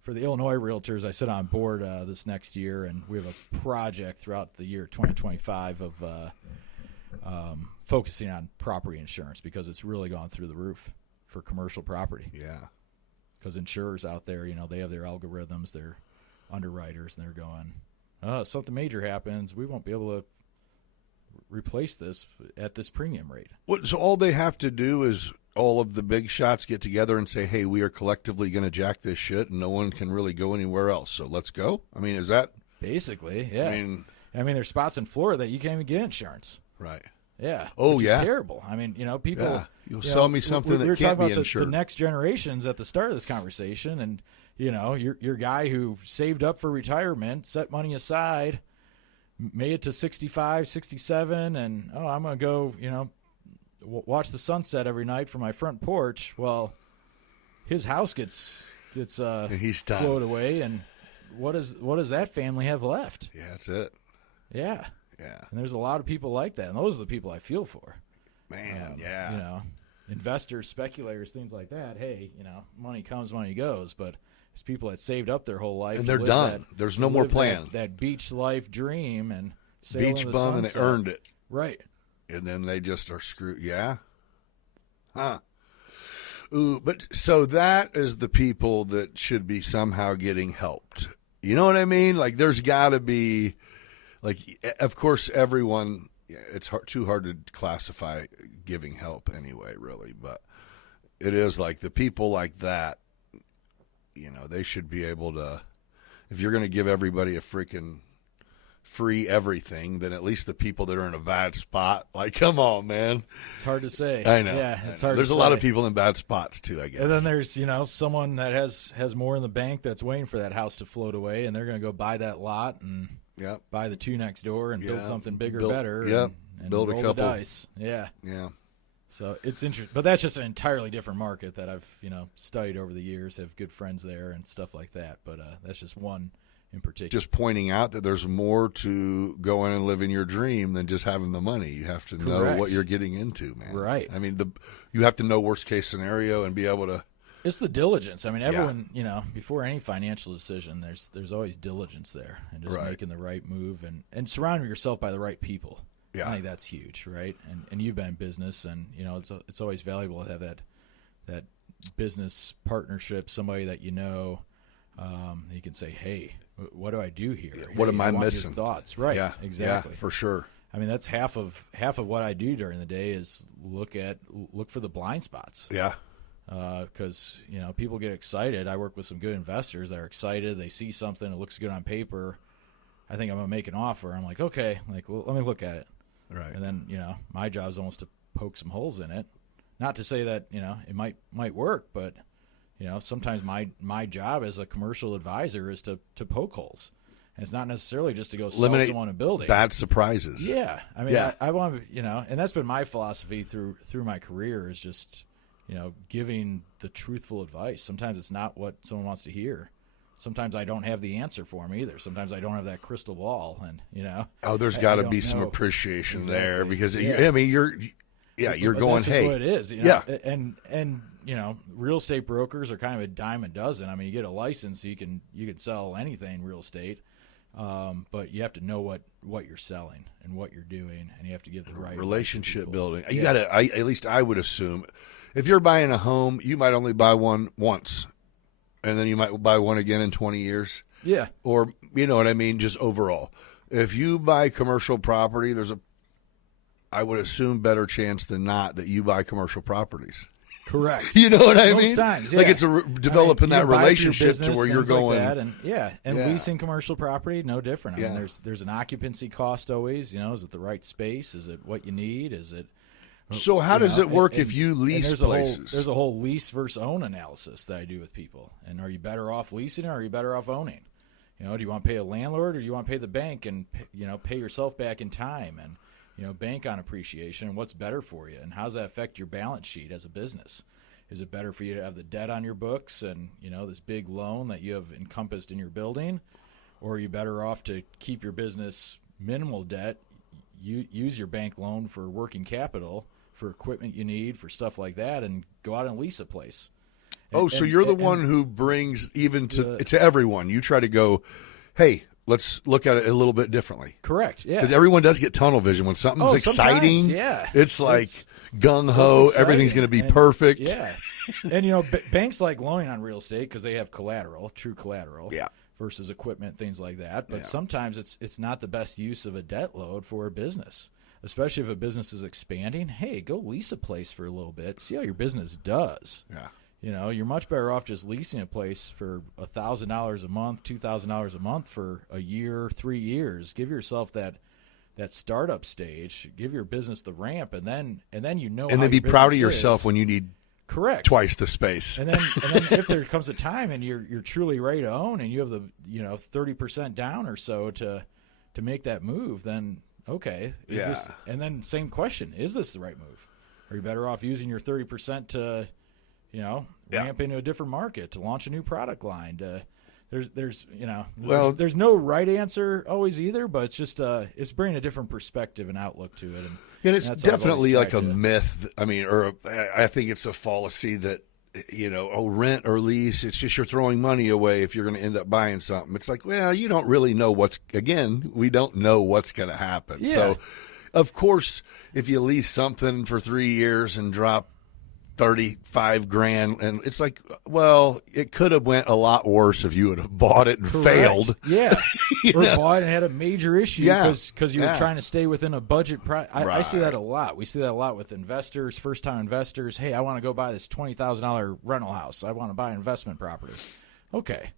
for the Illinois Realtors, I sit on board this next year, and we have a project throughout the year 2025 of focusing on property insurance because it's really gone through the roof for commercial property. Yeah. Because insurers out there, they have their algorithms, underwriters, and they're going, "Oh, something major happens, we won't be able to replace this at this premium rate." So all they have to do is all of the big shots get together and say, "Hey, we are collectively going to jack this shit, and no one can really go anywhere else. So let's go." I mean, is that basically? Yeah. I mean, there's spots in Florida that you can't even get insurance. Right. Yeah. Oh, which yeah. is terrible. I mean, people. Yeah. You'll sell me something that can't be insured. The next generations at the start of this conversation, and your guy who saved up for retirement, set money aside, made it to 65, 67, and I'm going to go, watch the sunset every night from my front porch. Well, his house gets he's done. Flowed away, and what does that family have left? Yeah, that's it. Yeah. Yeah. And there's a lot of people like that, and those are the people I feel for. Man, yeah. Investors, speculators, things like that. Hey, money comes, money goes, but it's people that saved up their whole life and they're done. There's no more plan. That beach life dream and beach bum, and they earned it. Right. And then they just are screwed. Yeah. Huh. Ooh, but so that is the people that should be somehow getting helped. You know what I mean? Like, there's got to be, like, of course, everyone. It's too hard to classify giving help anyway, really. But it is like the people like that. They should be able to. If you're going to give everybody a freaking free everything, then at least the people that are in a bad spot, like, come on, man. It's hard to say. I know. Yeah, it's hard. There's a lot of people in bad spots too, I guess. And then there's someone that has more in the bank that's waiting for that house to float away, and they're going to go buy that lot and buy the two next door and build something bigger, better. Yep. And build roll a couple. The dice. Yeah. Yeah. So it's interesting, but that's just an entirely different market that I've studied over the years. Have good friends there and stuff like that. But that's just one in particular. Just pointing out that there's more to going and living your dream than just having the money. You have to know what you're getting into, man. Right. I mean, you have to know worst case scenario and be able to. It's the diligence. I mean, everyone, before any financial decision, there's always diligence there, and just making the right move and surrounding yourself by the right people. Yeah. I think that's huge, right? And you've been in business, and it's always valuable to have that business partnership, somebody that you can say, "Hey, what do I do here? What am I want missing?" your thoughts, right? Yeah, exactly, yeah, for sure. I mean, that's half of what I do during the day is look for the blind spots. Yeah. Because people get excited. I work with some good investors that are excited. They see something, it looks good on paper. I think I'm gonna make an offer. I'm like, okay, let me look at it. Right. And then my job is almost to poke some holes in it. Not to say that it might work, but sometimes my job as a commercial advisor is to poke holes. And it's not necessarily just to go sell someone a building. Bad surprises. Yeah, I mean, I want to, and that's been my philosophy through my career is just giving the truthful advice. Sometimes it's not what someone wants to hear. Sometimes I don't have the answer for them either. Sometimes I don't have that crystal ball, and there's got to be some appreciation there because you're but going, that's hey, what it is. And real estate brokers are kind of a dime a dozen. I mean, you get a license, you can sell anything in real estate, but you have to know what you're selling and what you're doing, and you have to give the right relationship building. You got to. At least I would assume, if you're buying a home, you might only buy one once. And then you might buy one again in 20 years. Yeah. Or, you know what I mean, just overall. If you buy commercial property, I would assume, better chance than not that you buy commercial properties. Correct. You know what I Most mean? times, yeah. Like it's developing that relationship to where you're going. Like that, and leasing commercial property, no different. I mean, there's an occupancy cost always. Is it the right space? Is it what you need? Is it... So how does it work if you lease places? There's a whole lease versus own analysis that I do with people. And are you better off leasing or are you better off owning? Do you want to pay a landlord or do you want to pay the bank and pay yourself back in time and bank on appreciation? And what's better for you? And how does that affect your balance sheet as a business? Is it better for you to have the debt on your books and this big loan that you have encompassed in your building, or are you better off to keep your business minimal debt? Use your bank loan for working capital, for equipment you need, for stuff like that, and go out and lease a place. So you're the one who brings even to everyone. You try to go, hey, let's look at it a little bit differently. Correct, yeah. Because everyone does get tunnel vision. When something's exciting, it's like gung-ho, everything's going to be perfect. Yeah. And, banks like loaning on real estate because they have collateral, true collateral. Yeah. versus equipment, things like that. But sometimes it's not the best use of a debt load for a business, especially if a business is expanding. Hey, go lease a place for a little bit, see how your business does. Yeah. You know, you're much better off just leasing a place for $1,000 a month, $2,000 a month for a year, 3 years. Give yourself that startup stage. Give your business the ramp, and then you know. And how then be your proud of business yourself is. when you need Correct twice the space. And then if there comes a time and you're truly ready to own, and you have the 30% down or so to make that move, then okay. This, and then same question: is this the right move? Are you better off using your 30% to ramp into a different market, to launch a new product line? There's no right answer always either, but it's just it's bringing a different perspective and outlook to it. And it's definitely like a myth. I mean, I think it's a fallacy that rent or lease. It's just you're throwing money away if you're going to end up buying something. It's like, well, you don't really know we don't know what's going to happen. Yeah. So, of course, if you lease something for 3 years and drop $35,000, and it's like, well, it could have went a lot worse if you would have bought it and failed. Yeah, or bought and had a major issue because you were trying to stay within a budget. I see that a lot. We see that a lot with investors, first-time investors. Hey, I want to go buy this $20,000 rental house. I want to buy an investment property. Okay,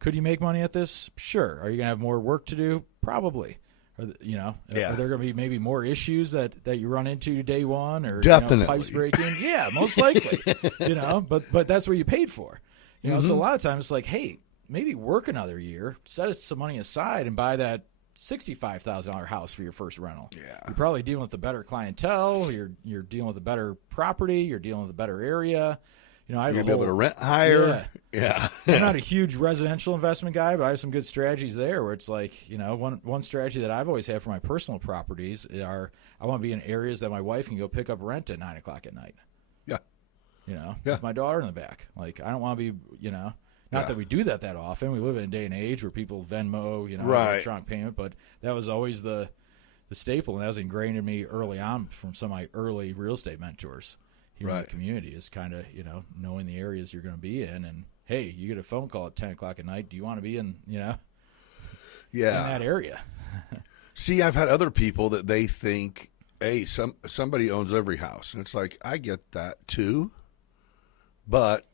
could you make money at this? Sure. Are you going to have more work to do? Probably. Are there going to be maybe more issues that you run into day one, or definitely pipes breaking? Yeah, most likely. But that's what you paid for. So a lot of times it's like, hey, maybe work another year, set some money aside, and buy that $65,000 house for your first rental. Yeah, you're probably dealing with a better clientele. You're dealing with a better property. You're dealing with a better area. I have you'll be able to rent higher. Yeah. I'm not a huge residential investment guy, but I have some good strategies there where it's like, one strategy that I've always had for my personal properties are I want to be in areas that my wife can go pick up rent at 9 o'clock at night. Yeah. With my daughter in the back. Like, I don't want to be, not that we do that often. We live in a day and age where people Venmo, electronic payment, but that was always the staple, and that was ingrained in me early on from some of my early real estate mentors. Here in the community is kind of, knowing the areas you're going to be in, and hey, you get a phone call at 10 o'clock at night. Do you want to be in, in that area? See, I've had other people that they think, hey, somebody owns every house, and it's like, I get that too, but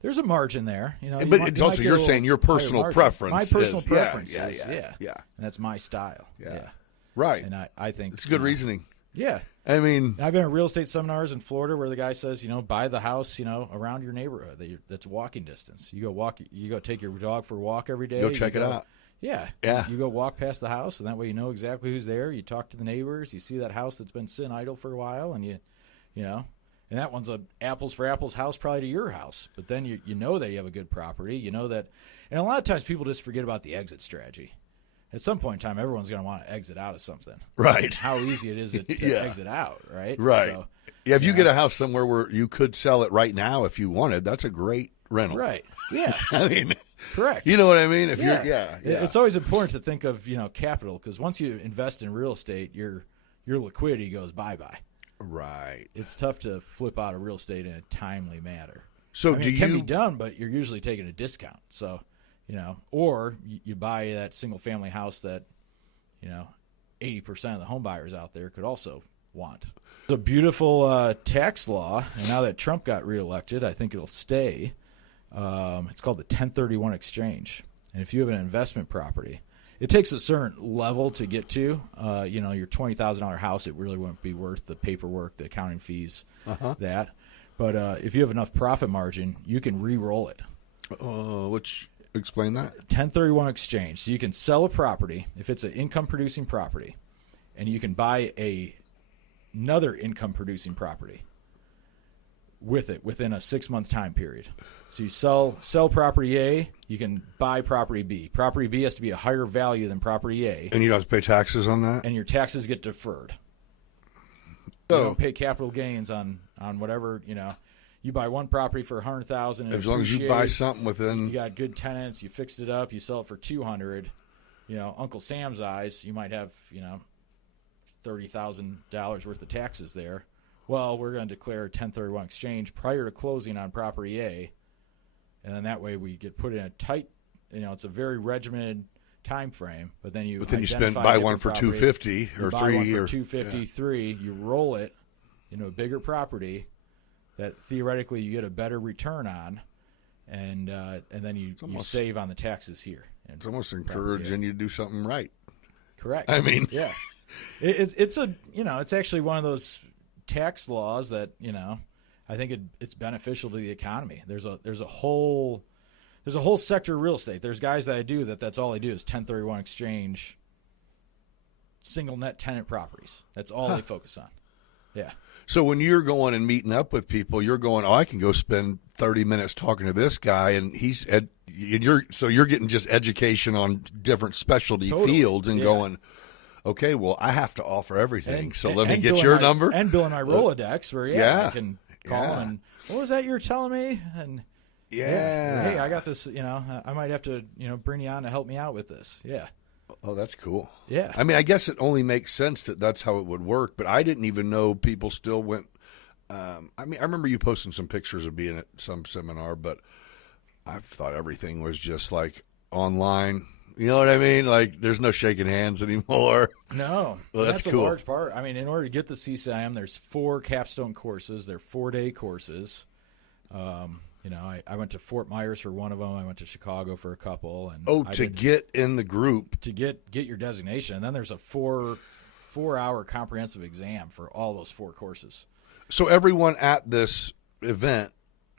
there's a margin there, But it's also you're saying your personal preference. My personal preference is, and that's my style. Yeah. Right. And I think it's good reasoning. Yeah. I mean, I've been at real estate seminars in Florida where the guy says, buy the house, around your neighborhood that's walking distance. You go take your dog for a walk every day. Go check it out. Yeah. You go walk past the house, and that way you know exactly who's there. You talk to the neighbors. You see that house that's been sitting idle for a while, and and that one's a apples for apples house probably to your house. But then you know that you have a good property. You know that, and a lot of times people just forget about the exit strategy. At some point in time, everyone's going to want to exit out of something. Right. How easy it is to exit out, right? Right. So, if you get a house somewhere where you could sell it right now if you wanted, that's a great rental. Right. Yeah. I mean, correct. You know what I mean? If you're yeah. It's always important to think of, capital, because once you invest in real estate, your liquidity goes bye-bye. Right. It's tough to flip out of real estate in a timely manner. So it can be done, but you're usually taking a discount. So, or you buy that single-family house that, 80% of the home buyers out there could also want. It's a beautiful tax law, and now that Trump got reelected, I think it'll stay. It's called the 1031 exchange. And if you have an investment property, it takes a certain level to get to. Your $20,000 house, it really wouldn't be worth the paperwork, the accounting fees, that. But if you have enough profit margin, you can re-roll it. Explain that. 1031 exchange. So you can sell a property if it's an income-producing property, and you can buy another income-producing property with it within a 6-month time period. So you sell property A, you can buy property B. Property B has to be a higher value than property A. And you don't have to pay taxes on that? And your taxes get deferred. You don't pay capital gains on whatever, You buy one property for $100,000. As long as you buy something within, you got good tenants. You fixed it up. You sell it for $200,000. Uncle Sam's eyes, you might have $30,000 worth of taxes there. Well, we're going to declare a 1031 exchange prior to closing on property A, and then that way we get put in a tight it's a very regimented time frame. But then you buy one for $250 or $3 or $250, $3. You roll it into a bigger property that theoretically you get a better return on, and then you save on the taxes here. It's almost encouraging you to do something right. Correct. I mean, yeah, it's actually one of those tax laws that I think it's beneficial to the economy. There's a whole sector of real estate. There's guys that I do that's all they do is 1031 exchange single net tenant properties. That's all they focus on. Yeah. So when you're going and meeting up with people, you're going, I can go spend 30 minutes talking to this guy, and you're getting just education on different specialty fields and going, okay, well, I have to offer everything. So let me get your number. And billing my Rolodex where, I can call and, what was that you were telling me? And hey, I got this, I might have to, bring you on to help me out with this. Yeah. Oh, that's cool. Yeah. I mean, I guess it only makes sense that that's how it would work, but I didn't even know people still went. I remember you posting some pictures of being at some seminar, but I thought everything was just like online. You know what I mean? Like, there's no shaking hands anymore. No. Well, that's cool. A large part. I mean, in order to get the CCIM, there's 4 capstone courses. They're 4-day courses. I went to Fort Myers for one of them. I went to Chicago for a couple. And to get in the group. To get your designation. And then there's a 4-hour comprehensive exam for all those 4 courses. So everyone at this event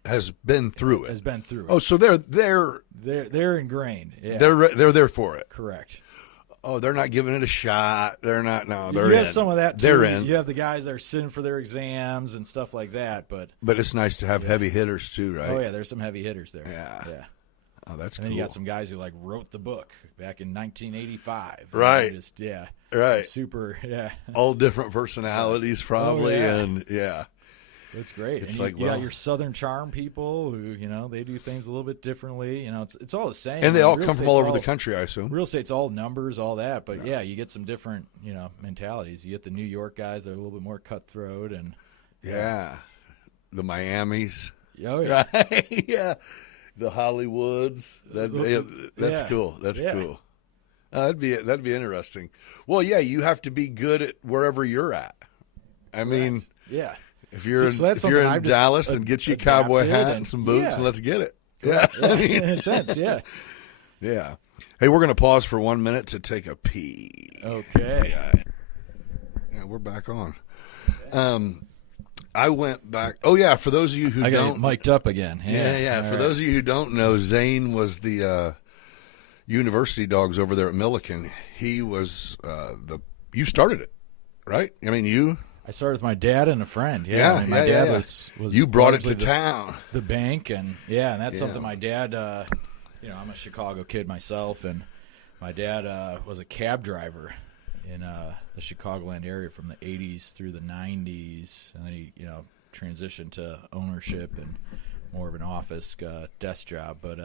has been through it. Oh, so they're ingrained. Yeah. They're there for it. Correct. Oh, they're not giving it a shot. They're not. No, they're in. You have some of that too. They're in. You have the guys that are sitting for their exams and stuff like that. But it's nice to have heavy hitters too, right? Oh yeah, there's some heavy hitters there. Yeah. Oh, that's cool. And then you got some guys who wrote the book back in 1985. Right. Right. Super. Yeah. All different personalities, probably, and That's great. It's and you got your Southern Charm people who, they do things a little bit differently. It's all the same. And they all come from all over the country, I assume. Real estate's all numbers, all that. But, you get some different, mentalities. You get the New York guys that are a little bit more cutthroat. And the Miamis. Oh, yeah. Right? Yeah. The Hollywoods. That's cool. That's cool. That'd be interesting. Well, you have to be good at wherever you're at. I mean, if you're in Dallas, and get you a cowboy hat and some boots, and let's get it. Yeah, in a sense, yeah. Yeah. Hey, we're going to pause for 1 minute to take a pee. Okay. Yeah, we're back on. I went back. Oh, yeah, for those of you who don't. I got mic'd up again. Yeah. For those of you who don't know, Zane was the university dogs over there at Milliken. He was you started it, right? I mean, I started with my dad and a friend. My dad was you brought it to town. The bank, and that's something my dad, I'm a Chicago kid myself, and my dad was a cab driver in the Chicagoland area from the 80s through the 90s, and then he, transitioned to ownership and more of an office desk job. But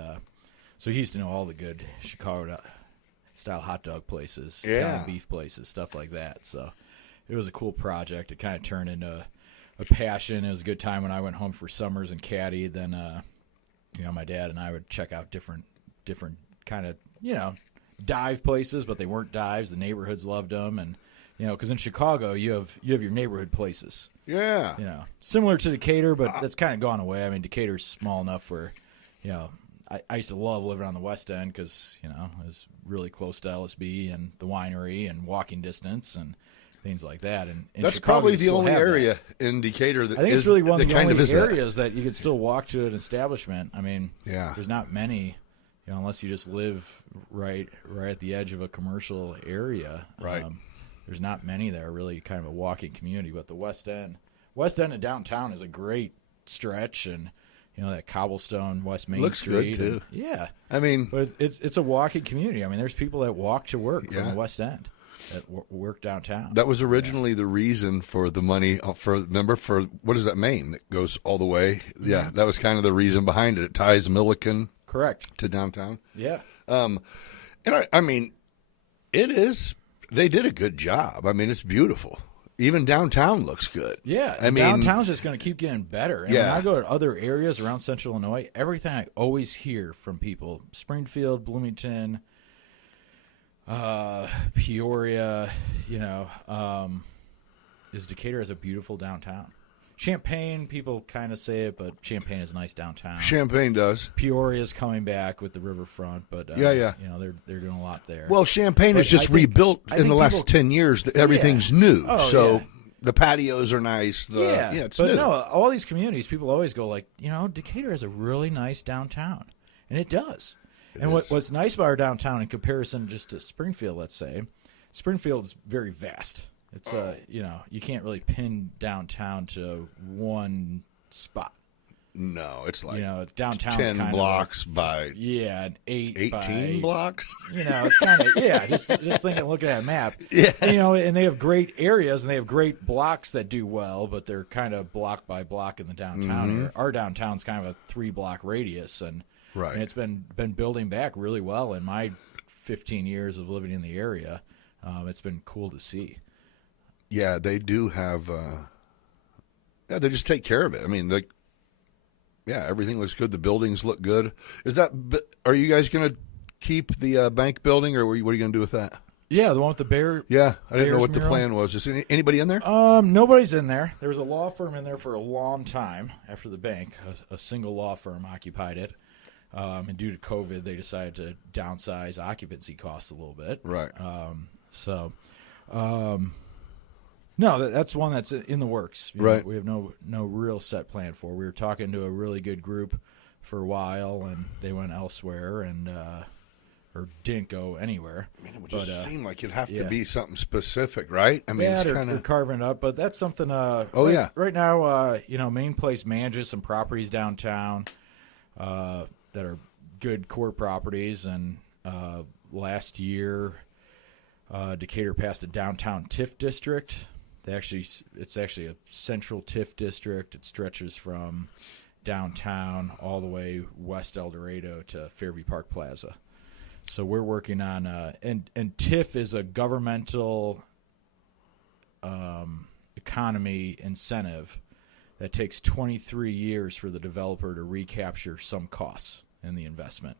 so he used to know all the good Chicago-style hot dog places, Italian beef places, stuff like that. So it was a cool project. It kind of turned into a passion. It was a good time when I went home for summers and caddied. Then, my dad and I would check out different kind of, dive places, but they weren't dives. The neighborhoods loved them, and because in Chicago you have your neighborhood places. Yeah. Similar to Decatur, but that's kind of gone away. I mean, Decatur's small enough where, I used to love living on the West End because it was really close to LSB and the winery and walking distance and things like that. And that's Chicago, probably the only area in Decatur that I think is, it's really one of the only areas that you could still walk to an establishment. I mean, there's not many, unless you just live right at the edge of a commercial area. Right. There's not many that are really kind of a walking community. But the West End of downtown is a great stretch, and that cobblestone West Main looks Street. Good too. Yeah. I mean, but it's a walking community. I mean, there's people that walk to work from the West End that work downtown. That was originally the reason for the money for what is that, Maine that goes all the way? Yeah, that was kind of the reason behind it. It ties Milliken to downtown. Yeah. And I mean, it is. They did a good job. I mean, it's beautiful. Even downtown looks good. Yeah, I mean, downtown's just going to keep getting better. And when I go to other areas around Central Illinois, everything I always hear from people, Springfield, Bloomington, Peoria, is Decatur has a beautiful downtown. Champaign, people kind of say it, but Champaign is nice downtown. Champaign does. Peoria's coming back with the riverfront, but they're doing a lot there. Well, Champaign is just rebuilt in the last 10 years. Everything's new, the patios are nice. It's new. No, all these communities, people always go like, Decatur has a really nice downtown, and it does. What's nice about our downtown in comparison just to Springfield, let's say, Springfield's very vast. It's you can't really pin downtown to one spot. No, it's like downtown's 10 kind blocks of by an 18 blocks. It's kind of just thinking, looking at a map. Yeah, and they have great areas and they have great blocks that do well, but they're kind of block by block in the downtown area. Our downtown's kind of a 3-block radius, and it's been building back really well in my 15 years of living in the area. It's been cool to see. Yeah, they do have. They just take care of it. I mean, everything looks good. The buildings look good. Are you guys going to keep the bank building, or what are you going to do with that? Yeah, the one with the bear. Yeah, I didn't know what mural. the plan was. Is anybody in there? Nobody's in there. There was a law firm in there for a long time after the bank. A single law firm occupied it, and due to COVID, they decided to downsize occupancy costs a little bit. Right. No, that's one that's in the works. Right. We have no real set plan for. We were talking to a really good group for a while, and they went elsewhere and or didn't go anywhere. I mean, it would just seem like it'd have to be something specific, right? I mean, it's kind of carving it up, but that's something. Right now, Main Place manages some properties downtown that are good core properties, and last year, Decatur passed a downtown TIF district. It's actually a central TIF district. It stretches from downtown all the way west El Dorado to Fairview Park Plaza. So we're working on and TIF is a governmental economy incentive that takes 23 years for the developer to recapture some costs in the investment.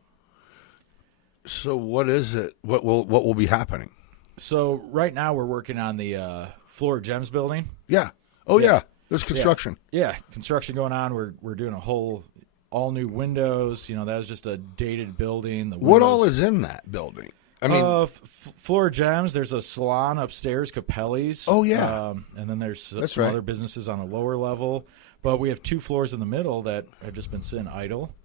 So what is it? What will be happening? So right now we're working on the Floor Gems building. Yeah. Oh yeah. There's construction. Yeah, construction going on. We're doing a whole all new windows. That was just a dated building. What all is in that building? I mean, Floor Gems. There's a salon upstairs, Capelli's. Oh yeah. And then there's some other businesses on a lower level. But we have 2 floors in the middle that have just been sitting idle.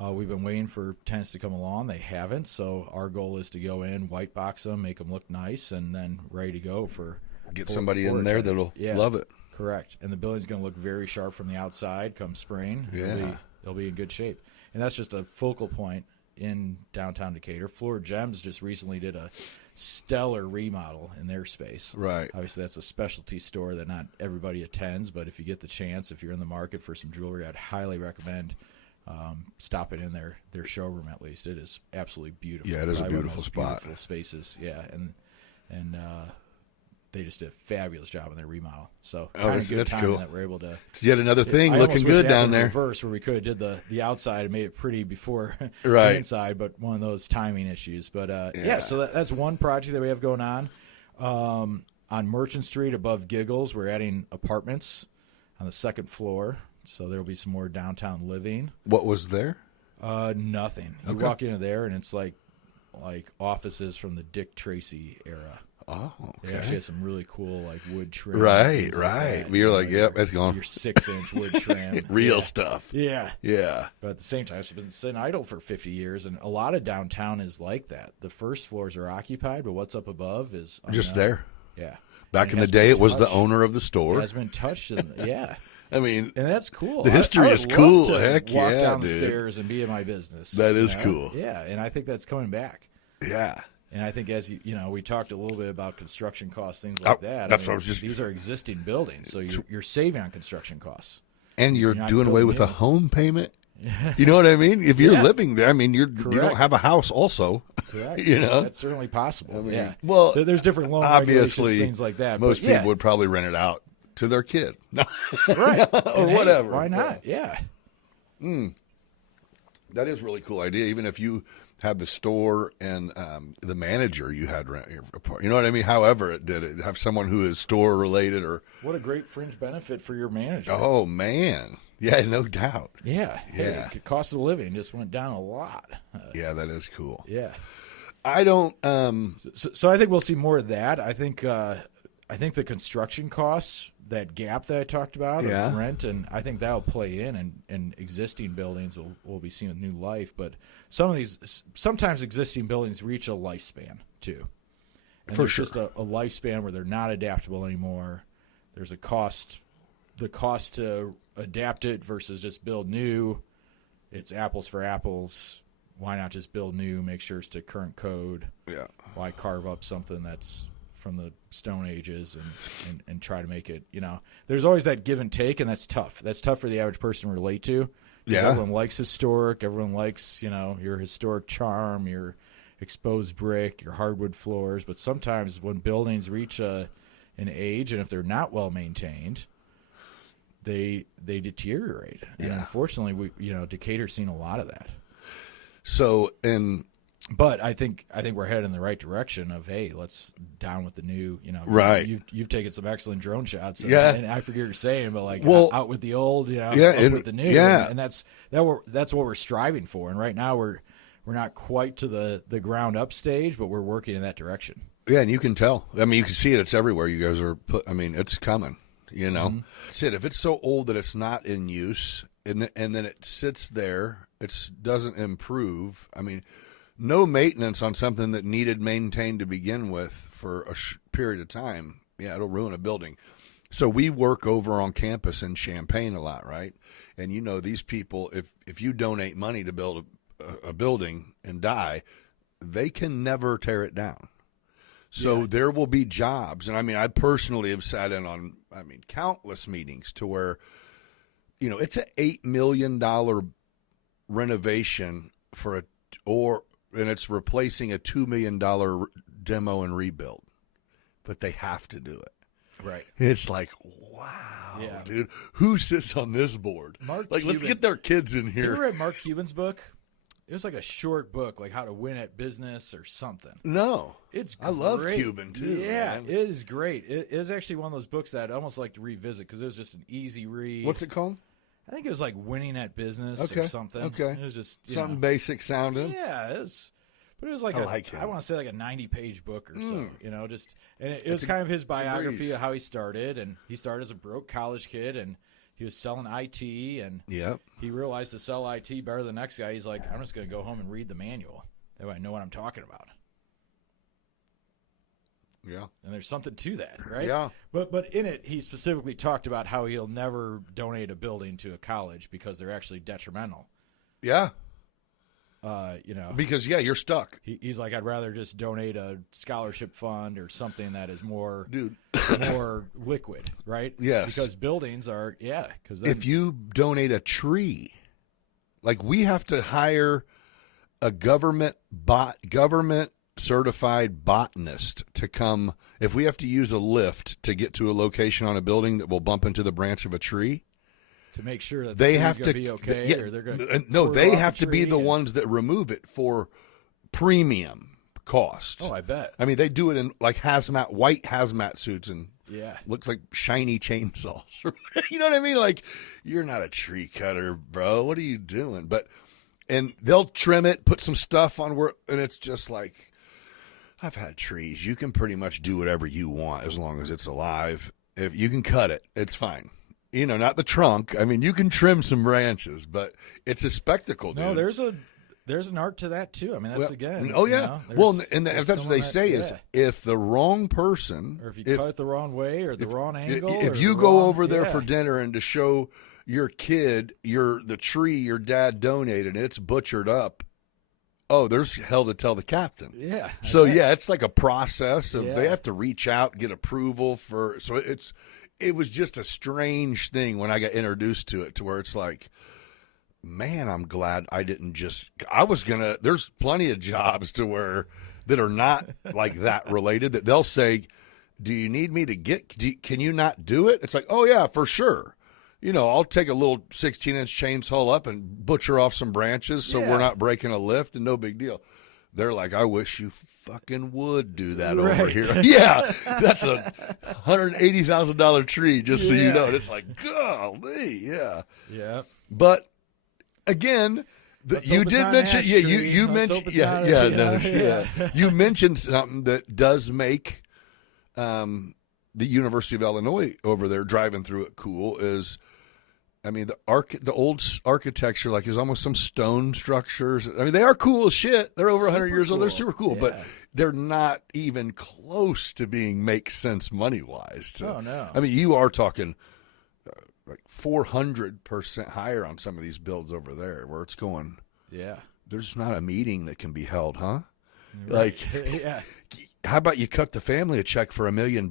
We've been waiting for tenants to come along. They haven't. So our goal is to go in, white box them, make them look nice, and then ready to go for get somebody in there that'll love it. Correct. And the building's going to look very sharp from the outside come spring. Yeah. They'll be in good shape. And that's just a focal point in downtown Decatur. Floor Gems just recently did a stellar remodel in their space. Right. Obviously, that's a specialty store that not everybody attends, but if you get the chance, if you're in the market for some jewelry, I'd highly recommend stopping in their showroom at least. It is absolutely beautiful. Yeah, it is a beautiful spot. Beautiful spaces, yeah, and they just did a fabulous job in their remodel. So that's cool. That we're able to. It's yet another thing looking good down there. Reverse where we could have did the outside and made it pretty before the inside, but one of those timing issues. But so that's one project that we have going on. On Merchant Street above Giggles, we're adding apartments on the 2nd floor. So there will be some more downtown living. What was there? Nothing. You walk into there, and it's like offices from the Dick Tracy era. Oh, okay. They actually have some really cool wood trim. Right. Like You're like, yep, that's gone. Your 6-inch wood trim. Real stuff. Yeah. Yeah. But at the same time, it's been sitting idle for 50 years, and a lot of downtown is like that. The first floors are occupied, but what's up above is just there. Yeah. Back in the day, it was the owner of the store. It has been touched. Yeah. I mean, and that's cool. The history is cool. Heck walk yeah, down the dude. stairs and be in my business. That is cool. Yeah, and I think that's coming back. Yeah. And I think as we talked a little bit about construction costs, things like that. That's what I was just. These are existing buildings, so you're saving on construction costs. And you're doing away with a home payment. You know what I mean? If you're living there, I mean, you don't have a house also. Correct. You know, that's certainly possible. I mean, yeah. Well, there's different loan obviously regulations, things like that. Most people would probably rent it out to their kid, right, or whatever. Why not? Yeah. That is a really cool idea. Even if you had the store and the manager you had rent your apartment, you know what I mean? However it did it, have someone who is store related or what a great fringe benefit for your manager. Oh man, yeah, no doubt. Yeah, yeah. Hey, cost of living just went down a lot. Yeah, that is cool. Yeah, I don't. So I think we'll see more of that. I think the construction costs, that gap that I talked about, of rent, and I think that'll play in, and existing buildings will be seen with new life. But sometimes existing buildings reach a lifespan too. And For there's sure. just a lifespan where they're not adaptable anymore. There's a cost. The cost to adapt it versus just build new. It's apples for apples. Why not just build new, make sure it's to current code? Yeah. Why carve up something that's from the Stone Ages and try to make it, there's always that give and take, and that's tough. That's tough for the average person to relate to. Yeah. Everyone likes historic. Everyone likes, your historic charm, your exposed brick, your hardwood floors. But sometimes when buildings reach an age, and if they're not well maintained, they deteriorate. And unfortunately, Decatur's seen a lot of that. So, but I think we're headed in the right direction of, hey, let's down with the new, Right. You've taken some excellent drone shots. And I forget what you're saying, but out with the old, up with the new. Yeah. And that's what we're striving for. And right now we're not quite to the ground up stage, but we're working in that direction. Yeah, and you can tell. I mean, you can see it. It's everywhere. You guys are it's coming, Mm-hmm. That's it. If it's so old that it's not in use and then it sits there, it doesn't improve. I mean, no maintenance on something that needed maintained to begin with for a period of time, it'll ruin a building. So we work over on campus in Champaign a lot, right? And these people, if you donate money to build a building and die, they can never tear it down. So there will be jobs. And I personally have sat in on, countless meetings to where, it's an $8 million renovation and it's replacing a $2 million demo and rebuild, but they have to do it. Right. It's like, wow, dude, who sits on this board? Let's get their kids in here. You ever read Mark Cuban's book? It was like a short book, like How to Win at Business or something. No. It's great. I love Cuban, too. Yeah, man. it is great. It is actually one of those books that I'd almost like to revisit because it was just an easy read. What's it called? I think it was like Winning at Business or something. Okay. It was just something basic sounding. Yeah, it was like I want to say like a 90-page book or so. And it was kind of his biography of how he started, and he started as a broke college kid, and he was selling IT, and he realized to sell IT better than the next guy. He's like, I'm just going to go home and read the manual. That way I know what I'm talking about. Yeah. And there's something to that, right? Yeah. But in it, he specifically talked about how he'll never donate a building to a college because they're actually detrimental. Yeah. Because you're stuck. He's like, I'd rather just donate a scholarship fund or something that is more liquid, right? Yes. Because buildings are, because if you donate a tree, like we have to hire a government certified botanist to come. If we have to use a lift to get to a location on a building that will bump into the branch of a tree, to make sure that they have to be okay, or they're going to they have to be the ones that remove it for premium cost. Oh, I bet. They do it in like white hazmat suits and looks like shiny chainsaws. You know what I mean? Like, you're not a tree cutter, bro. What are you doing? And they'll trim it, put some stuff on and it's just like, I've had trees. You can pretty much do whatever you want as long as it's alive. If you can cut it, it's fine. Not the trunk. You can trim some branches, but it's a spectacle, dude. No, there's an art to that too. That's again. Oh yeah. That's what they say is if the wrong person, or if you cut it the wrong way or the wrong angle, if you go over there for dinner and to show your kid the tree your dad donated and it's butchered up, there's hell to tell the captain. Yeah. So it's like a process of they have to reach out, get approval it was just a strange thing when I got introduced to it, to where it's like, man, I'm glad I didn't just. I was gonna. There's plenty of jobs that are not like that related. That they'll say, "Do you need me to can you not do it?" It's like, "Oh yeah, for sure." I'll take a little 16-inch chainsaw up and butcher off some branches so we're not breaking a lift, and no big deal. They're like, I wish you fucking would do that over here. Yeah, that's a $180,000 tree, just so you know. And it's like, golly, yeah. Yeah. But again, you did mention, you mentioned, you mentioned something that does make the University of Illinois over there driving through it cool is. I mean, the old architecture, like there's almost some stone structures. I mean, they are cool as shit. They're over 100 years old. They're super cool, but they're not even close to being make sense money-wise. Oh, no. I mean, you are talking like 400% higher on some of these builds over there where it's going. Yeah. There's not a meeting that can be held, huh? Right. Like, how about you cut the family a check for $1 million?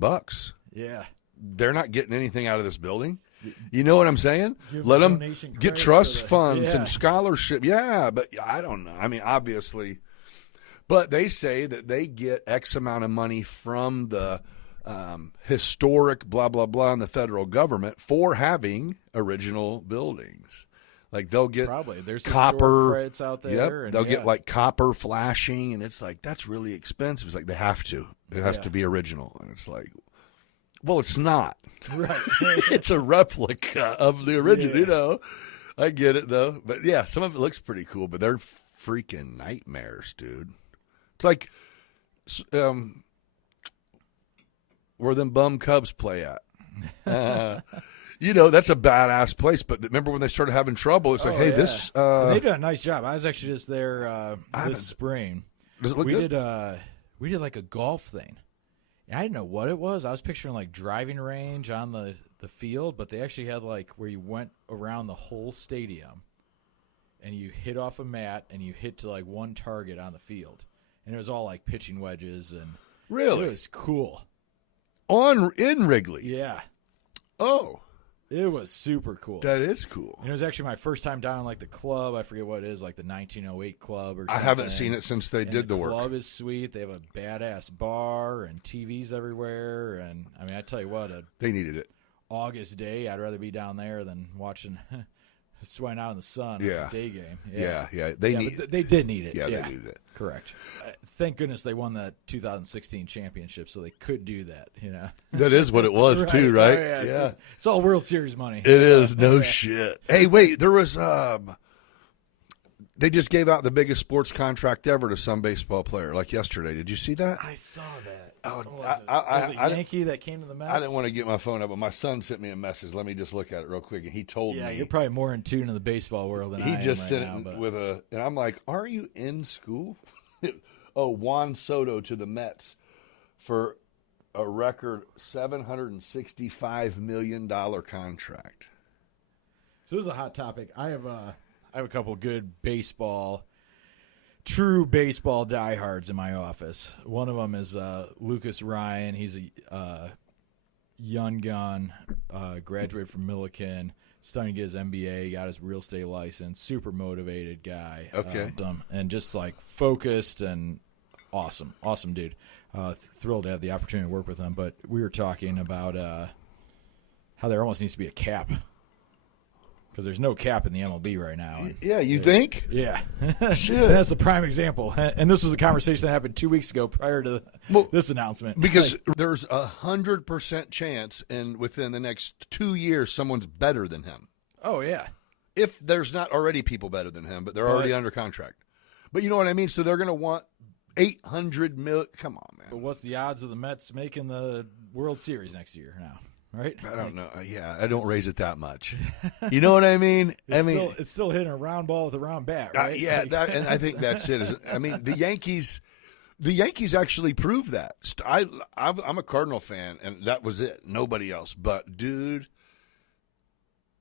Yeah. They're not getting anything out of this building. You know what I'm saying? Let them get trust funds and scholarship. Yeah, but I don't know. I mean, obviously. But they say that they get X amount of money from the historic blah, blah, blah in the federal government for having original buildings. Like they'll get there's copper credits out there. Yep, and they'll get like copper flashing, and it's like, that's really expensive. It's like they have to. It has to be original. And it's like, well, it's not. Right. It's a replica of the original, I get it, though. But, yeah, some of it looks pretty cool, but they're freaking nightmares, dude. It's like where them bum Cubs play at. That's a badass place. But remember when they started having trouble, it's like, hey, this... they've done a nice job. I was actually just there this spring. Does it look good? We did like a golf thing. I didn't know what it was. I was picturing like driving range on the field, but they actually had like where you went around the whole stadium and you hit off a mat and you hit to like one target on the field. And it was all like pitching wedges and really? It was cool. In Wrigley? Yeah. Oh. It was super cool. That is cool. And it was actually my first time down in like the club. I forget what it is, like the 1908 club or something. I haven't seen it since they did the work. The club is sweet. They have a badass bar and TVs everywhere. And I mean, I tell you what, they needed it. August day, I'd rather be down there than watching sweating out in the sun on a day game. Yeah. They did need it. Yeah, they needed it. Correct. Thank goodness they won that 2016 championship, so they could do that. That is what it was too, right? Oh, yeah. It's all World Series money. It is no shit. Hey, wait, there was they just gave out the biggest sports contract ever to some baseball player, like yesterday. Did you see that? I saw that. Oh, was it Yankee that came to the Mets? I didn't want to get my phone up, but my son sent me a message. Let me just look at it real quick, and he told me. Yeah, you're probably more in tune in the baseball world than I am. He just sent it with and I'm like, "Are you in school?" Juan Soto to the Mets for a record $765 million contract. So this is a hot topic. I have a couple good true baseball diehards in my office. One of them is Lucas Ryan. He's a young gun, graduated from Millikan, starting to get his MBA, got his real estate license, super motivated guy. Okay. And just like focused and awesome dude. Thrilled to have the opportunity to work with him. But we were talking about how there almost needs to be a cap. Because there's no cap in the MLB right now. Yeah, you think? Yeah. Shit. That's a prime example. And this was a conversation that happened 2 weeks ago prior to this announcement. Because there's 100% chance within the next 2 years someone's better than him. Oh, yeah. If there's not already people better than him, but they're already under contract. But you know what I mean? So they're going to want $800 million. Come on, man. But what's the odds of the Mets making the World Series next year now? Right? I don't know. Yeah, I don't raise it that much. You know what I mean? It's still hitting a round ball with a round bat, right? And I think that's it. I mean, the Yankees actually proved that. I'm a Cardinal fan, and that was it. Nobody else. But, dude,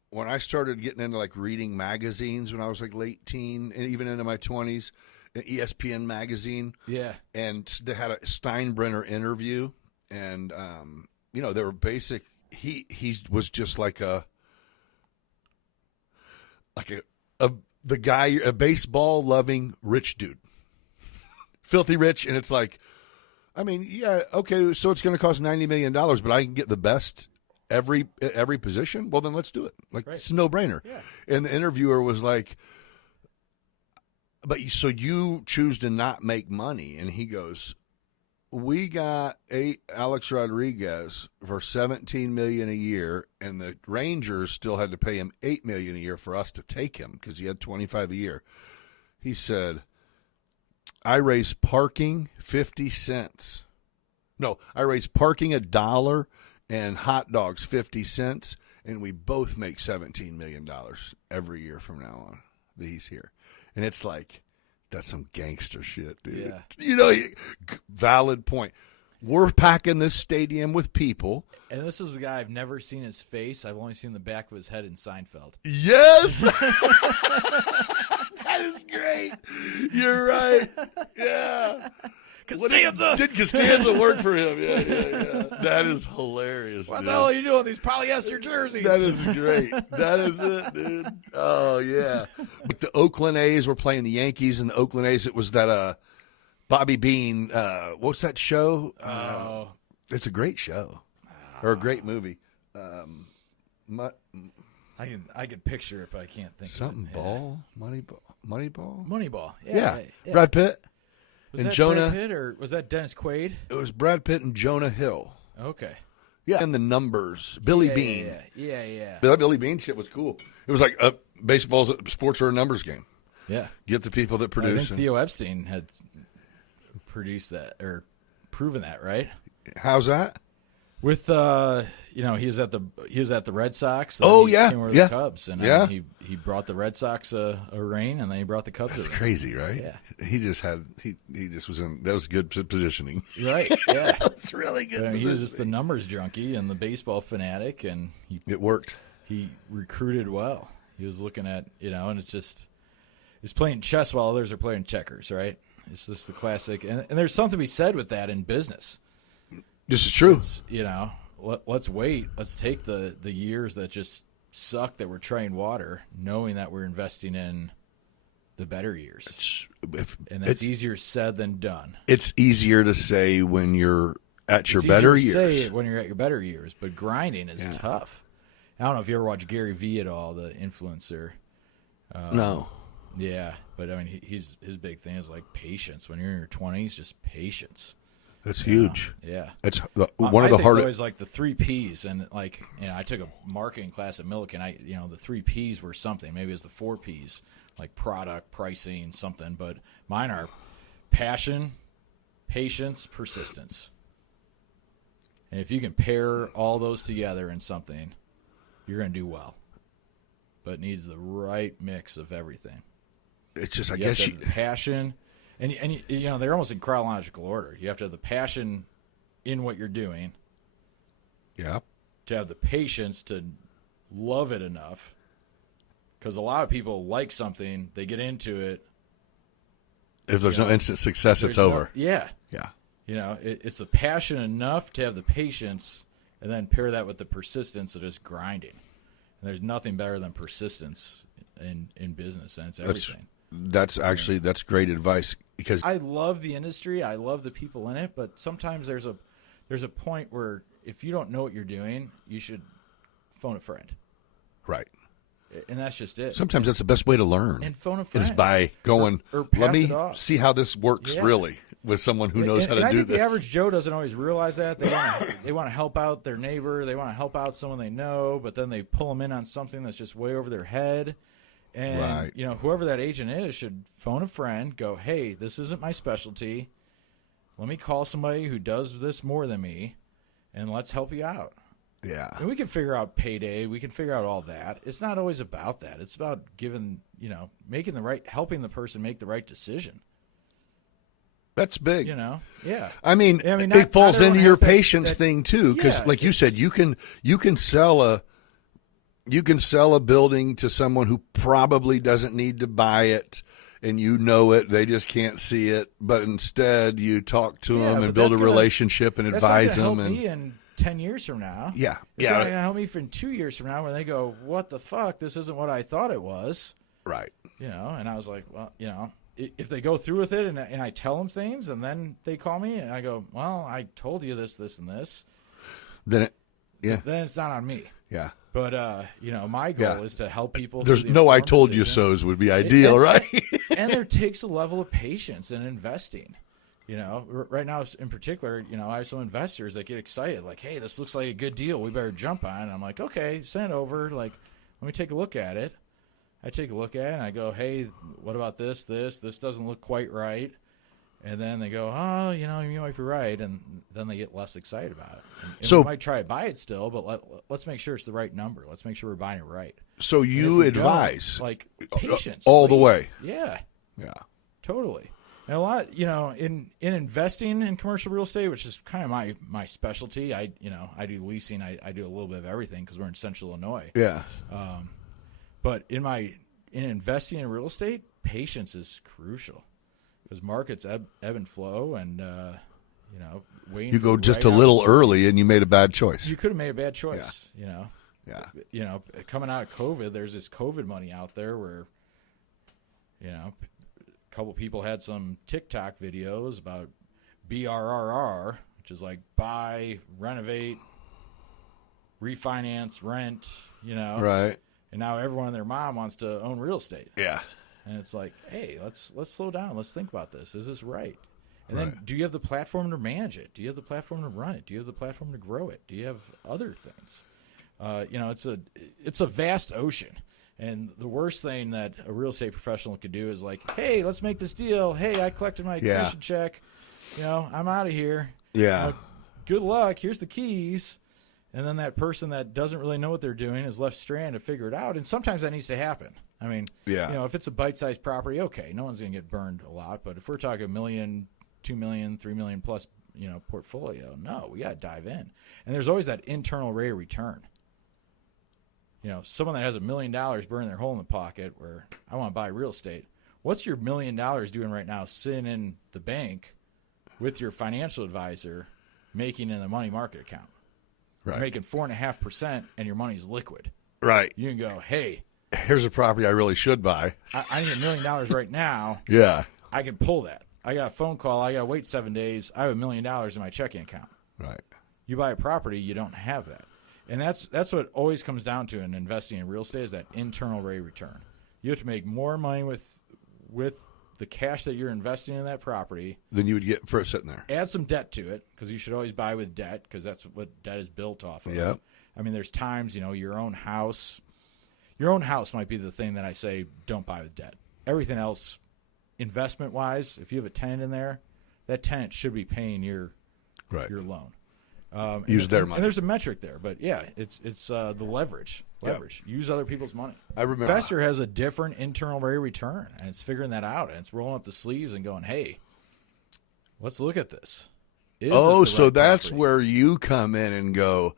when I started getting into, like, reading magazines when I was, like, late teen and even into my 20s, an ESPN magazine. Yeah. And they had a Steinbrenner interview, and, they were basic – He was just like a the guy, a baseball loving rich dude, filthy rich, and it's like, I mean, yeah, okay, so it's going to cost $90 million, but I can get the best at every position. Well, then let's do it. Like, It's a no brainer. Yeah. And the interviewer was like, but so you choose to not make money, and he goes, we got Alex Rodriguez for $17 million a year, and the Rangers still had to pay him $8 million a year for us to take him because he had 25 a year. He said, I raise parking 50 cents. No, I raise parking $1 and hot dogs 50 cents, and we both make $17 million every year from now on that he's here. And it's like, that's some gangster shit, dude. Yeah. You know, valid point. We're packing this stadium with people. And this is the guy, I've never seen his face. I've only seen the back of his head in Seinfeld. Yes! That is great. You're right. Yeah. Costanza! Did Costanza work for him? Yeah. That is hilarious. What dude. the hell are you doing with these polyester jerseys? That is great. That is it, dude. Oh, yeah. But the Oakland A's were playing the Yankees, and the Oakland A's, it was that Bobby Bean, what's that show? It's a great show. Or a great movie. I can picture it, but I can't think something of it. Ball? Moneyball? Moneyball. Yeah. Brad Pitt. Was and that Jonah, Brad Pitt or was that Dennis Quaid? It was Brad Pitt and Jonah Hill. Okay. Yeah, and the numbers. Billy Bean. Yeah. That Billy Bean shit was cool. It was like sports are a numbers game. Yeah. Get the people that produce. I think Theo Epstein had produced that or proven that, right? How's that? With he was at the Red Sox. Oh, he yeah. came over to Yeah. the Cubs, and Yeah. he brought the Red Sox a reign, and then he brought the Cubs. That's a reign. crazy, right? Yeah. He just was in. That was good positioning. Right. Yeah. That's really good. But, he was just the numbers junkie and the baseball fanatic, and it worked. He recruited well. He was looking at and he's playing chess while others are playing checkers, right? It's just the classic, and there's something to be said with that in business. This is true. Let's wait. Let's take the years that just suck that we're treading water, knowing that we're investing in the better years. And that's easier said than done. It's easier to say when you're at your better years. Say it when you're at your better years, but grinding is tough. I don't know if you ever watch Gary Vee at all, the influencer. No. Yeah, but I mean, his big thing is like patience. When you're in your 20s, just patience. That's huge. Yeah. It's one of the hardest. Always like the 3 Ps, and I took a marketing class at Millikan. The 3 Ps were something. Maybe it's the 4 Ps, like product, pricing, something. But mine are passion, patience, persistence. And if you can pair all those together in something, you're going to do well. But it needs the right mix of everything. It's just, I You guess have to have the passion. And they're almost in chronological order. You have to have the passion in what you're doing. Yeah. To have the patience to love it enough. Because a lot of people like something, they get into it. If there's no instant success, it's over. Yeah. Yeah. It's the passion enough to have the patience, and then pair that with the persistence of just grinding. And there's nothing better than persistence in business, and it's everything. That's great advice, because I love the industry. I love the people in it, but sometimes there's a point where if you don't know what you're doing, you should phone a friend. Right. And that's just it. Sometimes that's the best way to learn. And phone a friend. Is by going, or pass let me it off. see how this works really with someone who knows how to I do think this. The average Joe doesn't always realize that. They want to help out their neighbor. They want to help out someone they know, but then they pull them in on something that's just way over their head. And, right. Whoever that agent is should phone a friend, go, hey, this isn't my specialty. Let me call somebody who does this more than me, and let's help you out. Yeah. And we can figure out payday. We can figure out all that. It's not always about that. It's about helping the person make the right decision. That's big. Yeah. I mean it falls into your patience thing too, because like you said, you can sell a building to someone who probably doesn't need to buy it, and it, they just can't see it. But instead, you talk to them and build a relationship and advise them. Help me in 10 years from now. Yeah, It's not going to help me in 2 years from now when they go, "What the fuck? This isn't what I thought it was." Right. You know, and I was like, well, you know, if they go through with it and I tell them things and then they call me and I go, well, I told you this, this, and this. Then it's not on me. Yeah. But, you know, my goal is to help people. There's no I told you so's would be ideal, right? And there takes a level of patience in investing. You know, right now in particular, you know, I have some investors that get excited, like, hey, this looks like a good deal. We better jump on it. And I'm like, okay, send it over. Like, let me take a look at it. I take a look at it and I go, hey, what about this? This doesn't look quite right. And then they go, oh, you know, you might be right. And then they get less excited about it. And so we might try to buy it still, but let's make sure it's the right number. Let's make sure we're buying it right. So you advise. Like, patience. All the way. Yeah. Yeah. Totally. And a lot, you know, in investing in commercial real estate, which is kind of my specialty, I do leasing. I do a little bit of everything because we're in Central Illinois. Yeah. But in investing in real estate, patience is crucial because markets ebb and flow, and you know, waiting. You go just a little early, and you made a bad choice. You could have made a bad choice. Yeah. You know. Yeah. You know, coming out of COVID, there's this COVID money out there where, you know, a couple people had some TikTok videos about BRRR, which is like buy, renovate, refinance, rent. You know. Right. And now everyone and their mom wants to own real estate. Yeah. And it's like, hey, let's slow down. Let's think about this. Is this right? And then do you have the platform to manage it? Do you have the platform to run it? Do you have the platform to grow it? Do you have other things? You know, it's a vast ocean. And the worst thing that a real estate professional could do is like, hey, let's make this deal. Hey, I collected my commission check. You know, I'm out of here. Yeah. Good luck. Here's the keys. And then that person that doesn't really know what they're doing is left stranded to figure it out. And sometimes that needs to happen. I mean, you know, if it's a bite-sized property, okay, no one's going to get burned a lot. But if we're talking $1 million, $2 million, $3 million plus, you know, portfolio, no, we got to dive in. And there's always that internal rate of return. You know, someone that has $1 million burning their hole in the pocket where I want to buy real estate. What's your $1 million doing right now sitting in the bank with your financial advisor making in the money market account? Right. You're making 4.5% and your money's liquid. Right. You can go, hey, here's a property I really should buy. I need $1 million right now. Yeah. I can pull that. I got a phone call. I got to wait 7 days. I have $1 million in my checking account. Right. You buy a property, you don't have that. And that's what always comes down to in investing in real estate is that internal rate of return. You have to make more money with the cash that you're investing in that property than you would get for it sitting there. Add some debt to it because you should always buy with debt because that's what debt is built off of. Yep. I mean, there's times, you know, your own house might be the thing that I say don't buy with debt. Everything else, investment-wise, if you have a tenant in there, that tenant should be paying your loan. Use their money. And there's a metric there, but yeah, it's the leverage. Leverage. Yep. Use other people's money. I remember. Investor has a different internal rate of return, and it's figuring that out, and it's rolling up the sleeves and going, hey, let's look at this. So that's where you come in and go,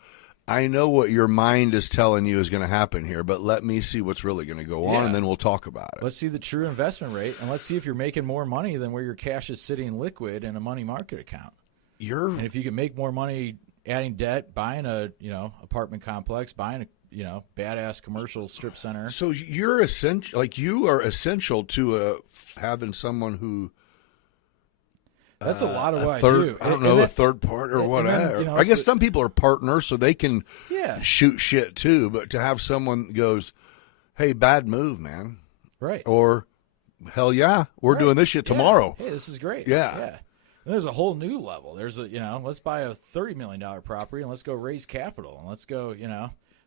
I know what your mind is telling you is going to happen here, but let me see what's really going to go on, and then we'll talk about it. Let's see the true investment rate, and let's see if you're making more money than where your cash is sitting liquid in a money market account. And if you can make more money adding debt, buying a apartment complex, buying a badass commercial strip center. So you're essential, you are essential to having someone who. That's a lot of what I do. I don't know, a third partner or whatever. I guess some people are partners, so they can shoot shit too. But to have someone goes, "Hey, bad move, man," right? Or, "Hell yeah, we're doing this shit tomorrow." Hey, this is great. Yeah. And there's a whole new level. There's let's buy a $30 million property and let's go raise capital and let's go.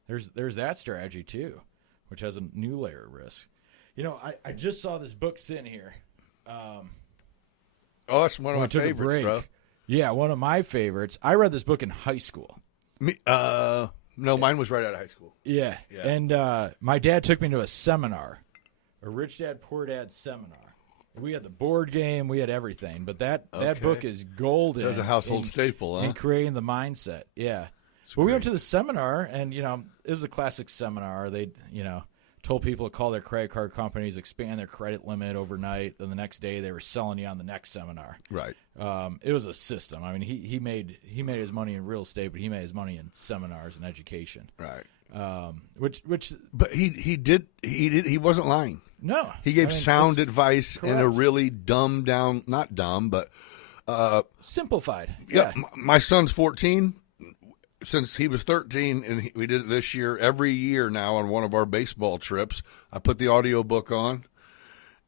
There's that strategy too, which has a new layer of risk. I just saw this book sitting here. That's one of my favorites, bro. Yeah, one of my favorites. I read this book in high school. No, mine was right out of high school. Yeah. And my dad took me to a seminar, a Rich Dad Poor Dad seminar. We had the board game, we had everything, but that book is golden. That's a household staple, huh? In creating the mindset, yeah. Well, we went to the seminar, and it was a classic seminar. They, told people to call their credit card companies, expand their credit limit overnight. Then the next day, they were selling you on the next seminar. Right. It was a system. I mean, he made his money in real estate, but he made his money in seminars and education. Right. But he wasn't lying. No, he gave sound advice in a really dumbed down, not dumb, but simplified. Yeah, my son's 14. Since he was 13, and we did it this year, every year now on one of our baseball trips, I put the audiobook on,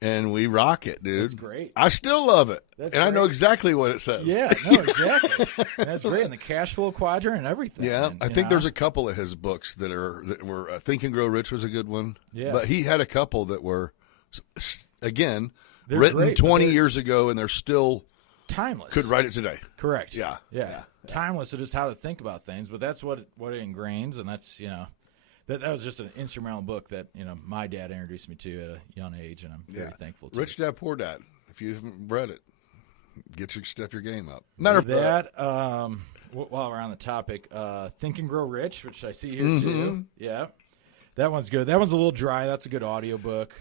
and we rock it, dude. That's great. I still love it. That's and great. I know exactly what it says. Yeah, no, exactly. That's great. And the cash flow quadrant and everything. Yeah, and, I think there's a couple of his books that were Think and Grow Rich was a good one. Yeah. But he had a couple that were, again, they're written great, 20 years ago, and they're still timeless. Could write it today. Correct. Yeah. Timeless to just how to think about things, but that's what it ingrains, and that's, that was just an instrumental book that, my dad introduced me to at a young age, and I'm very thankful to. Rich Dad, Poor Dad. If you haven't read it, step your game up. Matter of that, while we're on the topic, Think and Grow Rich, which I see here too. Yeah. That one's good. That one's a little dry. That's a good audiobook.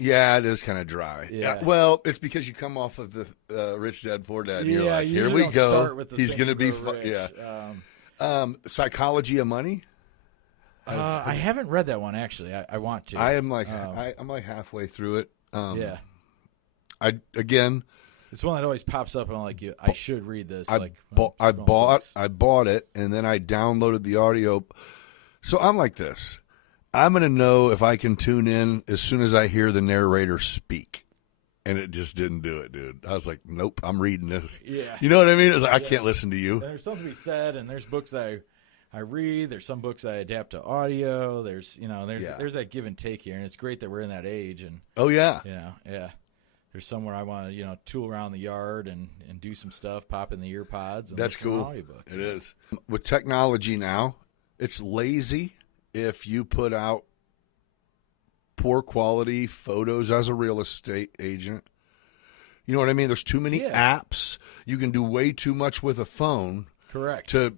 Yeah, it is kind of dry. Yeah. Well, it's because you come off of the Rich Dad, Poor Dad, and you're like, you here we don't go. start with the He's Think going to and be Grow fun. Rich. Yeah. Psychology of Money. I haven't read that one, actually. I want to. I am like I'm like halfway through it. Yeah. It's one that always pops up, and I'm like, I should read this. I bought it, and then I downloaded the audio. So I'm like this. I'm going to know if I can tune in as soon as I hear the narrator speak. And it just didn't do it, dude. I was like, nope, I'm reading this. Yeah. You know what I mean? It's like, I can't listen to you. There's something to be said, and there's books that I read. There's some books I adapt to audio. There's that give and take here, and it's great that we're in that age. And oh, yeah. There's somewhere I want to, tool around the yard and do some stuff, pop in the ear pods. And that's cool. Audiobook. It is. With technology now, it's lazy if you put out poor quality photos as a real estate agent. You know what I mean? There's too many apps. You can do way too much with a phone. Correct. To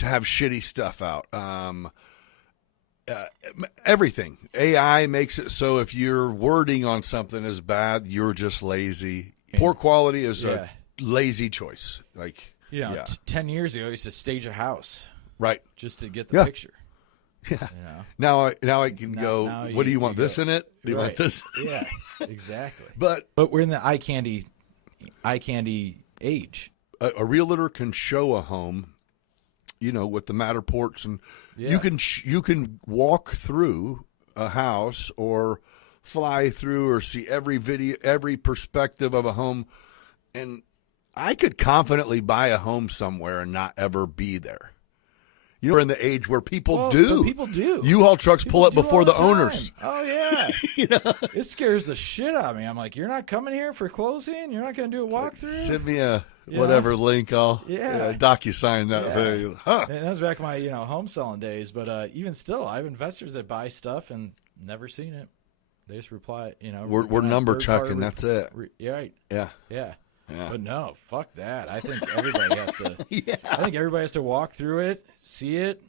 have shitty stuff out. Everything. AI makes it so if your wording on something is bad, you're just lazy. Poor quality is a lazy choice. 10 years ago, I used to stage a house. Right. Just to get the picture. Yeah. Now I can go. What do you want? This in it? Do you want this? Yeah. Exactly. But we're in the eye candy age. A realtor can show a home, with the Matterports, and you can walk through a house or fly through or see every video, every perspective of a home, and I could confidently buy a home somewhere and not ever be there. You're in the age where people do. People do. U-Haul trucks pull up before the owners. Oh, yeah. It scares the shit out of me. I'm like, you're not coming here for closing? You're not going to do a walkthrough? Send me a whatever link. I'll DocuSign that thing. Huh. And that was back in my home selling days. But even still, I have investors that buy stuff and never seen it. They just reply, We're number chucking. That's it. Right. Yeah. Yeah. But no, fuck that. I think everybody has to. I think everybody has to walk through it, see it,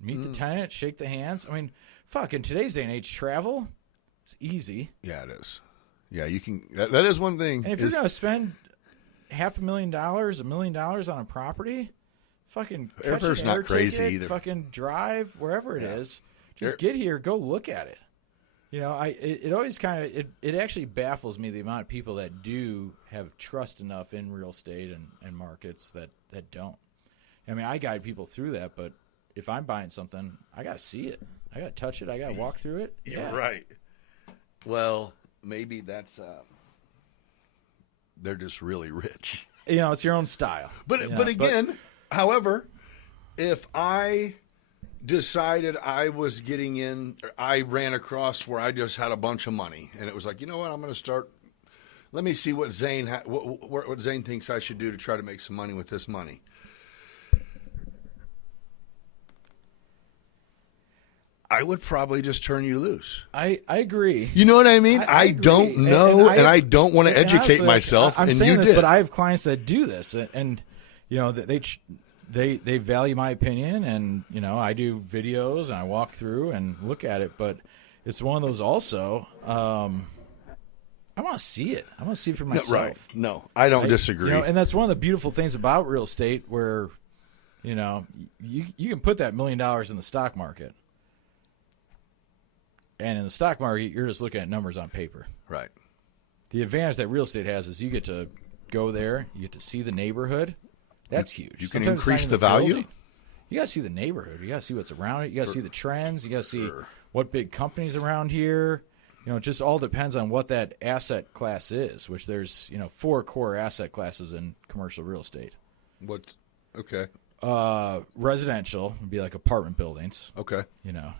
meet the tenant, shake the hands. I mean, fuck. In today's day and age, travel is easy. Yeah, it is. Yeah, you can. That is one thing. And if you're going to spend $500,000, $1 million on a property, fucking airfare's not crazy either. Fucking drive wherever it is. Just get here, go look at it. It always kind of it actually baffles me the amount of people that do have trust enough in real estate and markets that don't. I mean, I guide people through that, but if I'm buying something, I got to see it. I got to touch it. I got to walk through it. Yeah, right. Well, maybe that's they're just really rich. It's your own style. But again, however, if I decided I was getting in, I ran across where I just had a bunch of money, and it was like, you know what, I'm going to start. Let me see what Zane what Zane thinks I should do to try to make some money with this money. I would probably just turn you loose. I agree. You know what I mean? I don't know, and I don't want to educate myself. I'm and saying you this, did. but I have clients that do this, and they value my opinion, and I do videos and I walk through and look at it, but it's one of those also. I want to see it. I want to see it for myself. No, right? No, I don't disagree. And that's one of the beautiful things about real estate, where You know, you can put that $1 million in the stock market. And in the stock market, you're just looking at numbers on paper. Right. The advantage that real estate has is you get to go there, you get to see the neighborhood. That's huge. You can increase the value. Building. You got to see the neighborhood. You got to see what's around it. You got to see the trends. You got to see what big companies around here. You know, it just all depends on what that asset class is, which there's, 4 core asset classes in commercial real estate. Okay. Residential would be like apartment buildings. Okay.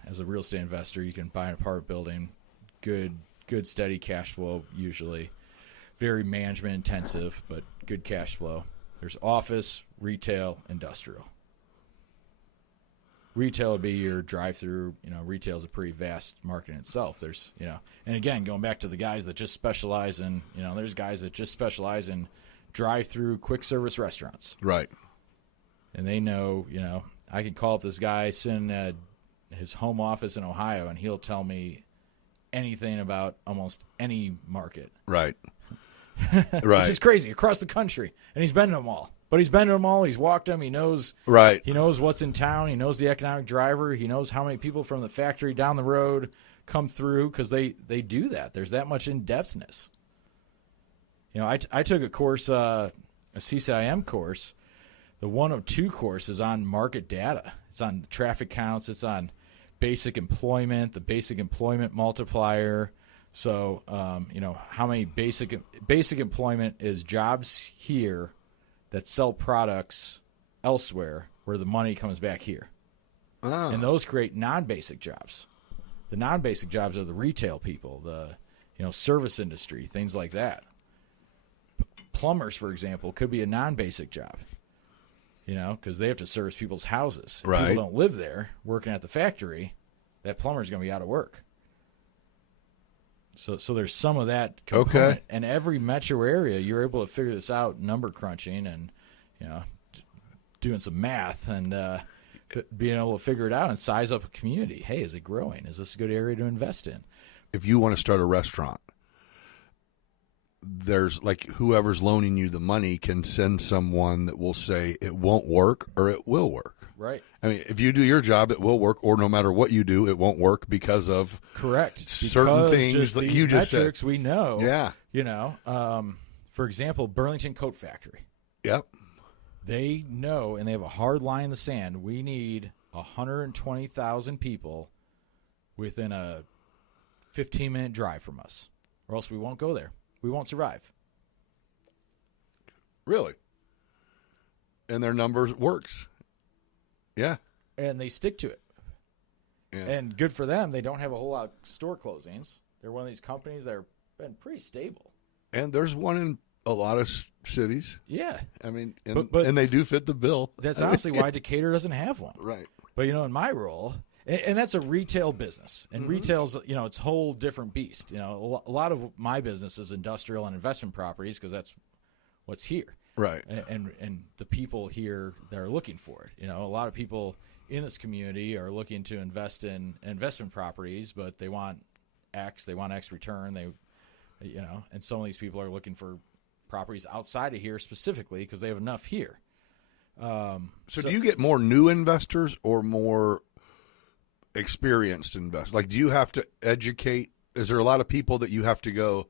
As a real estate investor, you can buy an apartment building, good steady cash flow usually, very management intensive, but good cash flow. There's office, retail, industrial. Retail would be your drive-through. Retail is a pretty vast market in itself. There's, and again, going back to the guys that just specialize in, there's guys that just specialize in drive-through quick service restaurants. Right. And they know, I can call up this guy sitting at his home office in Ohio, and he'll tell me anything about almost any market. Right. Right. Which is crazy, across the country. And he's been to them all. But he's been to them all. He's walked them. He knows. Right. He knows what's in town. He knows the economic driver. He knows how many people from the factory down the road come through because they do that. There's that much in-depthness. I took a course, a CCIM course. The 102 course is on market data. It's on traffic counts. It's on basic employment, the basic employment multiplier. So, how many basic employment is jobs here that sell products elsewhere where the money comes back here. Ah. And those create non-basic jobs. The non-basic jobs are the retail people, the service industry, things like that. Plumbers, for example, could be a non-basic job. Because they have to service people's houses. If right. people don't live there working at the factory, that plumber's going to be out of work. So there's some of that component. Okay. And every metro area, you're able to figure this out, number crunching and, doing some math and being able to figure it out and size up a community. Hey, is it growing? Is this a good area to invest in? If you want to start a restaurant, there's whoever's loaning you the money can send someone that will say it won't work or it will work. Right. I mean, if you do your job, it will work, or no matter what you do, it won't work because of certain things that you just metrics said. We know. Yeah. For example, Burlington Coat Factory. Yep. They know, and they have a hard line in the sand. We need 120,000 people within a 15-minute drive from us, or else we won't go there. We won't survive. Really? And their numbers works. Yeah. And they stick to it. Yeah. And good for them. They don't have a whole lot of store closings. They're one of these companies that have been pretty stable. And there's one in a lot of cities. Yeah. I mean, and they do fit the bill. That's honestly why Decatur doesn't have one. Right. But, in my role, and that's a retail business. And retail's, it's a whole different beast. A lot of my business is industrial and investment properties because that's what's here. Right. And the people here that are looking for it. A lot of people in this community are looking to invest in investment properties, but they want X return. And some of these people are looking for properties outside of here specifically because they have enough here. So do you get more new investors or more experienced investors? Do you have to educate? Is there a lot of people that you have to go,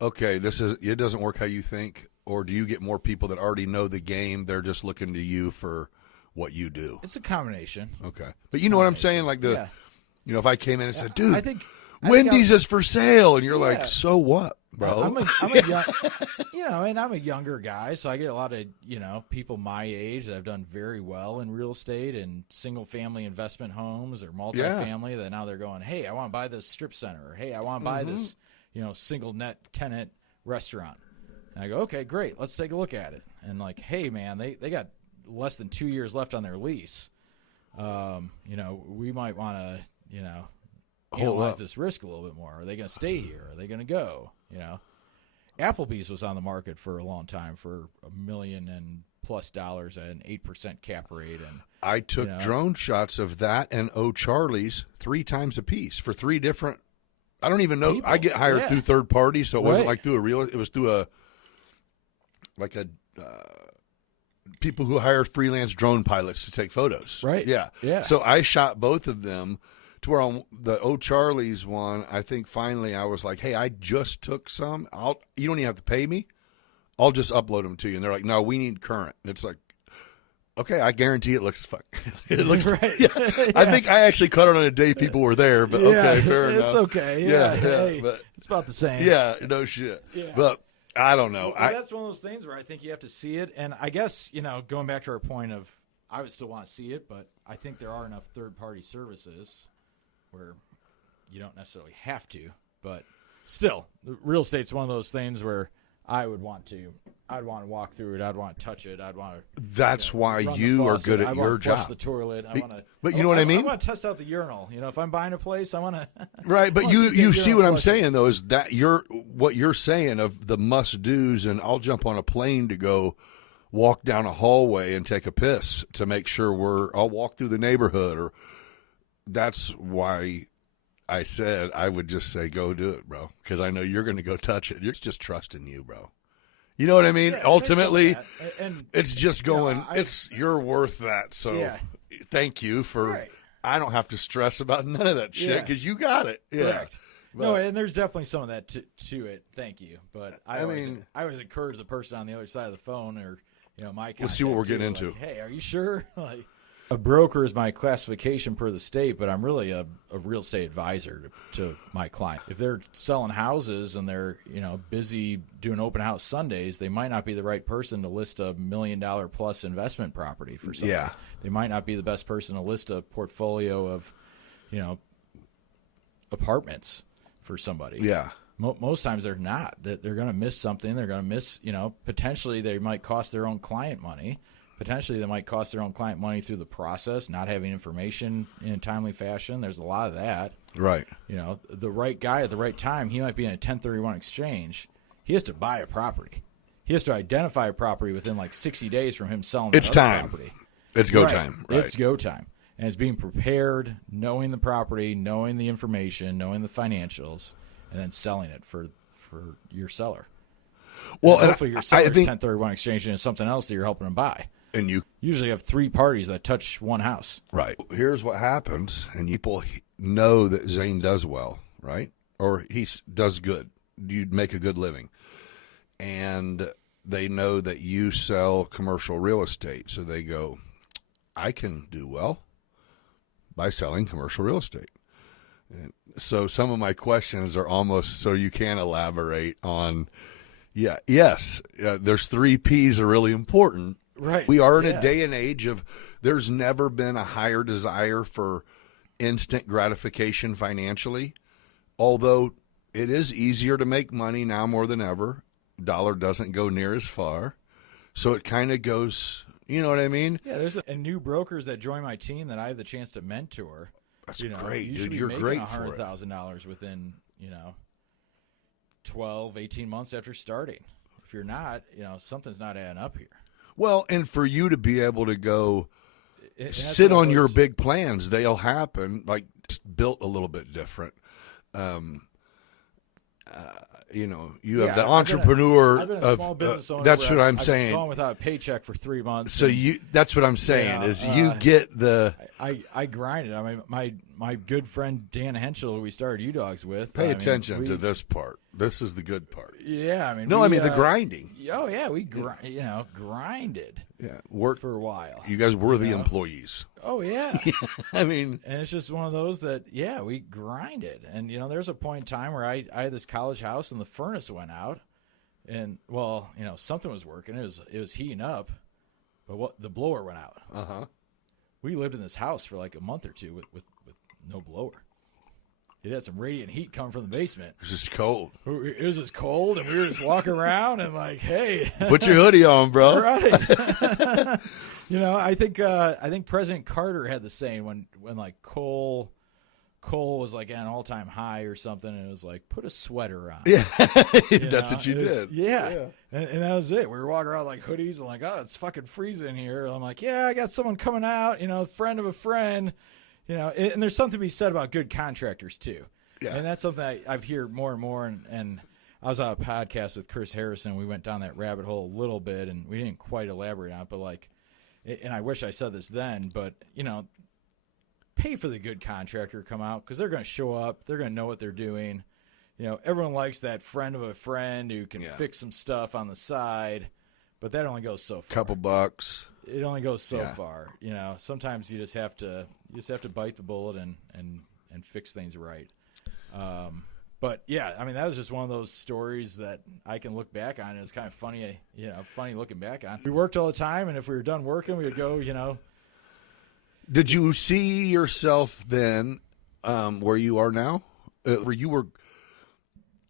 okay, it doesn't work how you think? Or do you get more people that already know the game? They're just looking to you for what you do. It's a combination. Okay. But you know what I'm saying? If I came in and said, dude, I think Wendy's is for sale. And you're like, so what, bro? I'm a young, and I'm a younger guy. So I get a lot of, people my age that have done very well in real estate and single family investment homes or multifamily that now they're going, hey, I want to buy this strip center. Or, hey, I want to buy this, single net tenant restaurant. And I go, okay, great. Let's take a look at it. And hey, man, they got less than 2 years left on their lease. We might want to, analyze this risk a little bit more. Are they going to stay here? Are they going to go? Applebee's was on the market for a long time for $1 million and plus at an 8% cap rate. And I took drone shots of that and O'Charlie's 3 times a piece for 3 different. I don't even know. People. I get hired through third party, so it wasn't through a real. It was through a people who hire freelance drone pilots to take photos. Right. Yeah. Yeah. So I shot both of them to where on the O'Charlie's one, I think finally I was like, hey, I just took some. You don't even have to pay me. I'll just upload them to you. And they're like, no, we need current. And it's like, okay, I guarantee it looks it looks right. Yeah. Yeah. I think I actually caught it on a day people were there, but okay, fair enough. It's okay. Yeah. Hey, but it's about the same. yeah, no shit. Yeah. But I don't know. Well, that's one of those things where I think you have to see it. And I guess, going back to our point of I would still want to see it, but I think there are enough third-party services where you don't necessarily have to. But still, real estate's one of those things where I'd want to walk through it. I'd want to touch it. I'd want to. That's why you are good at your job. Flush the toilet. I want to. But you know what I mean? I want to test out the urinal. If I'm buying a place, I want to. Right, but you see what I'm saying though is that what you're saying of the must dos, and I'll jump on a plane to go walk down a hallway and take a piss to make sure I'll walk through the neighborhood, or that's why I said I would just say go do it, bro, because I know you're going to go touch it. It's just trusting you, bro. You know what I mean? Yeah, ultimately, and it's just going. You're worth that. So thank you for. Right. I don't have to stress about none of that shit because you got it. Yeah. Correct. No, and there's definitely some of that to it. Thank you, but I always encourage the person on the other side of the phone or my. Let's see what we're getting into. Like, hey, are you sure? A broker is my classification per the state, but I'm really a real estate advisor to my client. If they're selling houses and they're busy doing open house Sundays, they might not be the right person to list $1 million plus investment property for somebody. Yeah. They might not be the best person to list a portfolio of apartments for somebody. Yeah. Most times they're not. They're going to miss something. They're going to miss, potentially they might cost their own client money. Potentially, they might cost their own client money through the process, not having information in a timely fashion. There's a lot of that. Right. The right guy at the right time, he might be in a 1031 exchange. He has to buy a property. He has to identify a property within 60 days from him selling that property. It's go time. Right. It's go time. And it's being prepared, knowing the property, knowing the information, knowing the financials, and then selling it for your seller. Well, and hopefully your seller's 1031 exchange into something else that you're helping them buy. And you usually have 3 parties that touch one house. Right. Here's what happens, and people know that Zane does well, right? Or he does good. You make a good living. And they know that you sell commercial real estate. So they go, I can do well by selling commercial real estate. And so some of my questions are almost so you can elaborate on, there's 3 Ps are really important. Right. We are in a day and age of there's never been a higher desire for instant gratification financially, although it is easier to make money now more than ever. Dollar doesn't go near as far. So it kind of goes, you know what I mean? Yeah, there's new brokers that join my team that I have the chance to mentor. That's great, you dude. Be You're great for it. $100,000 within, 12, 18 months after starting. If you're not, something's not adding up here. Well, and for you to be able to go sit on your big plans, they'll happen, just built a little bit different. You have the entrepreneur. I've been a small business owner. That's what I'm saying. I've gone without a paycheck for 3 months. So that's what I'm saying you get the. I grind it. I mean, my good friend Dan Henschel, who we started U-Dogs with. Pay attention to this part. This is the good part. Yeah, the grinding. Oh yeah, we grinded. Yeah, work for a while. You guys were the employees. Oh yeah. and it's just one of those that we grinded, and there's a point in time where I had this college house and the furnace went out, and something was working. It was heating up, but the blower went out. We lived in this house for a month or two with no blower. It had some radiant heat coming from the basement. It was just cold. It was just cold, and we were just walking around and hey. Put your hoodie on, bro. Right. I think President Carter had the saying when coal was at an all-time high or something, and it was put a sweater on. Yeah, that's what you did. Yeah. And that was it. We were walking around hoodies and oh, it's fucking freezing here. I'm I got someone coming out, friend of a friend. And there's something to be said about good contractors too. Yeah. And that's something I've heard more and more. And I was on a podcast with Chris Harrison. We went down that rabbit hole a little bit, and we didn't quite elaborate on it, but like, and I wish I said this then, but, you know, pay for the good contractor to come out because they're going to show up. They're going to know what they're doing. You know, everyone likes that friend of a friend who can fix some stuff on the side, but that only goes so far. Couple bucks. It only goes so far. You know, sometimes you just have to bite the bullet and fix things right. But yeah, I mean, that was just one of those stories that I can look back on. It's kind of funny, you know, funny looking back on. We worked all the time, and if we were done working, we would go, you know. Did you see yourself then where you are now? Where you were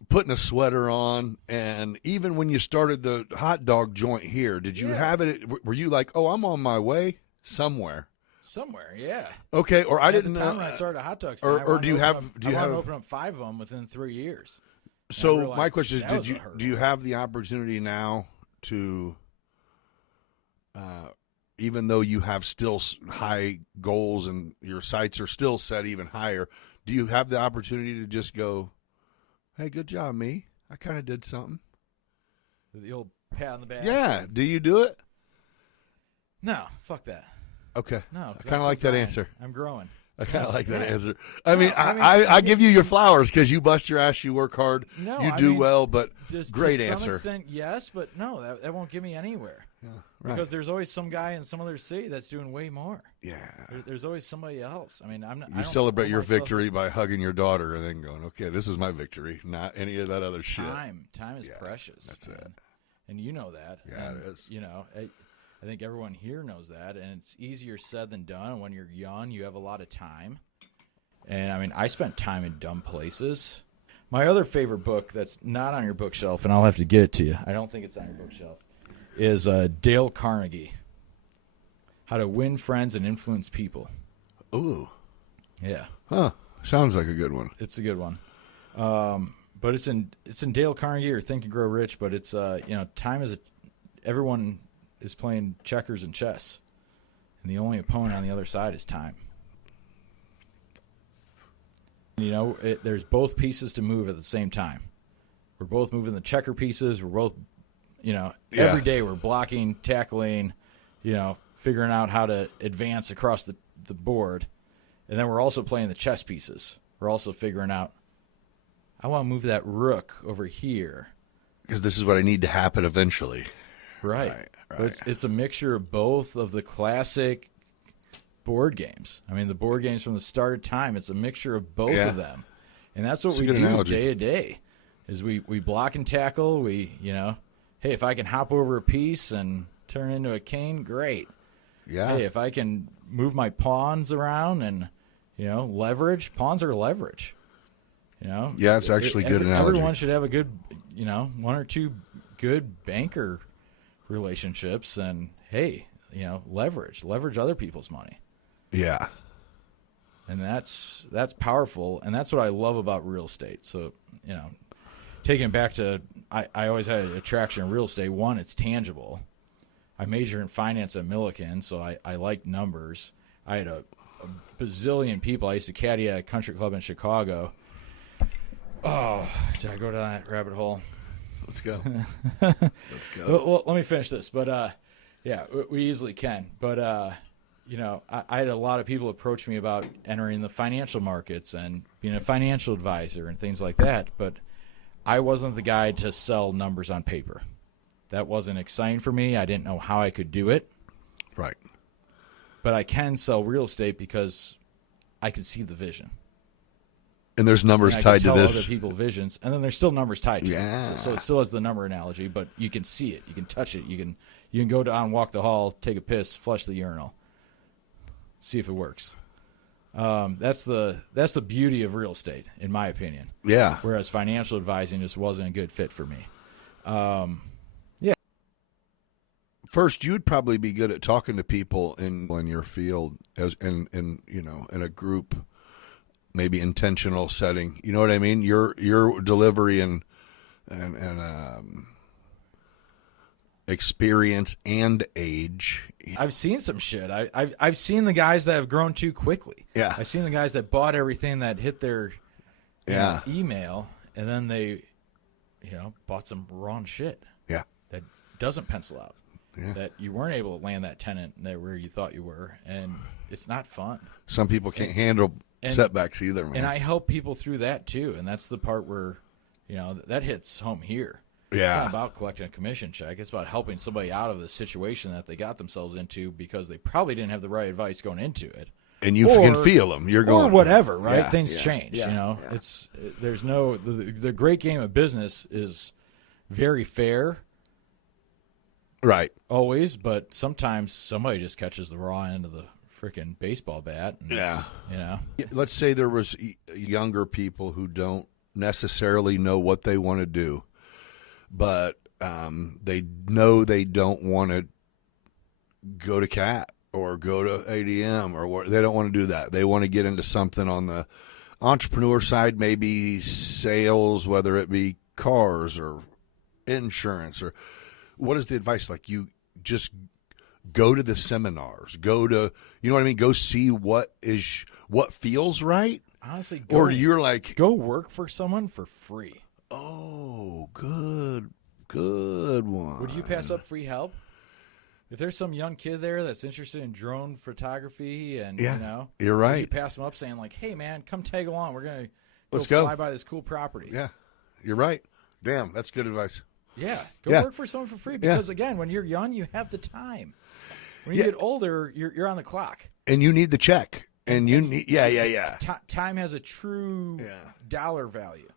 putting a sweater on, and even when you started the hot dog joint here, did you have it? Were you like, oh, I'm on my way somewhere? Somewhere, yeah. Okay, or I didn't know. At the time when I started a hot dog stand, or do you have? I want to open up 5 of them within 3 years. So my question is, do you have the opportunity now to, even though you have still high goals and your sights are still set even higher, do you have the opportunity to just go, hey, good job, me. I kind of did something. The old pat on the back. Yeah. Do you do it? No, fuck that. Okay. No, I kind of like that answer. I'm growing. I kind of like that answer. I mean, I give you your flowers because you bust your ass, you work hard, you do well, but great answer. To some extent, yes, but no, that won't get me anywhere. Yeah, right. Because there's always some guy in some other city that's doing way more. Yeah. There's always somebody else. I mean, I'm not. You celebrate your victory by hugging your daughter and then going, okay, this is my victory, not any of that other shit. Time is precious. That's it. And you know that. Yeah, and, it is. You know, I think everyone here knows that, and it's easier said than done. And when you're young, you have a lot of time. And, I mean, I spent time in dumb places. My other favorite book that's not on your bookshelf, and I'll have to get it to you. I don't think it's on your bookshelf, is Dale Carnegie, How to Win Friends and Influence People. Ooh. Yeah. Huh. Sounds like a good one. It's a good one. But it's in Dale Carnegie or Think and Grow Rich, but it's, you know, time is everyone is playing checkers and chess, and the only opponent on the other side is time. You know, there's both pieces to move at the same time. We're both moving the checker pieces. We're both, you know, every day we're blocking, tackling, you know, figuring out how to advance across the board. And then we're also playing the chess pieces. We're also figuring out, I want to move that rook over here. Because this is what I need to happen eventually. Right. But it's a mixture of both of the classic board games. I mean, the board games from the start of time, it's a mixture of both of them. And that's what we do day to day, is we block and tackle. We, you know, hey, if I can hop over a piece and turn into a king, great. Yeah. Hey, if I can move my pawns around and, you know, leverage, pawns are leverage. You know? Yeah, it's actually a good analogy. Everyone should have a good, you know, 1 or 2 good banker relationships, and hey, you know, leverage other people's money. Yeah. And that's powerful, and that's what I love about real estate. So, you know, taking it back to, I always had an attraction in real estate. One, it's tangible. I major in finance at Milliken, so I like numbers. I had a bazillion people. I used to caddy at a country club in Chicago. Oh, did I go down that rabbit hole? Let's go. Let's go. Well, let me finish this. But, yeah, we easily can. But, you know, I had a lot of people approach me about entering the financial markets and being a financial advisor and things like that. But I wasn't the guy to sell numbers on paper. That wasn't exciting for me. I didn't know how I could do it. Right. But I can sell real estate because I could see the vision. And there's numbers tied to this. Other people's visions, and then there's still numbers tied to it. So it still has the number analogy, but you can see it, you can touch it, you can go down, walk the hall, take a piss, flush the urinal, see if it works. That's the beauty of real estate, in my opinion. Yeah. Whereas financial advising just wasn't a good fit for me. Yeah. First, you'd probably be good at talking to people in your field, as in you know, in a group. Maybe intentional setting. You know what I mean? Your delivery and experience and age. I've seen some shit. I've seen the guys that have grown too quickly. Yeah. I've seen the guys that bought everything that hit their email, and then they bought some wrong shit. Yeah. That doesn't pencil out. Yeah. That you weren't able to land that tenant there where you thought you were, and it's not fun. Some people can't handle setbacks either, man. And I help people through that too, and that's the part where, that hits home here. Yeah. It's not about collecting a commission check. It's about helping somebody out of the situation that they got themselves into because they probably didn't have the right advice going into it. And you can feel them. You're going, or whatever, right? Yeah, Things change. Yeah. There's no the great game of business is very fair. Right. Always, but sometimes somebody just catches the raw end of the freaking baseball bat. And Let's say there was younger people who don't necessarily know what they want to do, but they know they don't want to go to CAT or go to ADM or they don't want to do that. They want to get into something on the entrepreneur side, maybe sales, whether it be cars or insurance or what is the advice? Like you just go to the seminars, go to, you know what I mean? Go see what feels right. Honestly, or you're like, go work for someone for free. Oh, good one. Would you pass up free help? If there's some young kid there that's interested in drone photography and, you're right. Would you pass them up saying like, hey man, come tag along. We're going to Let's go fly by this cool property. Yeah, you're right. Damn, that's good advice. Yeah, go work for someone for free because, again, when you're young, you have the time. When you get older, you're on the clock. And you need the check. And you need, time has a true dollar value.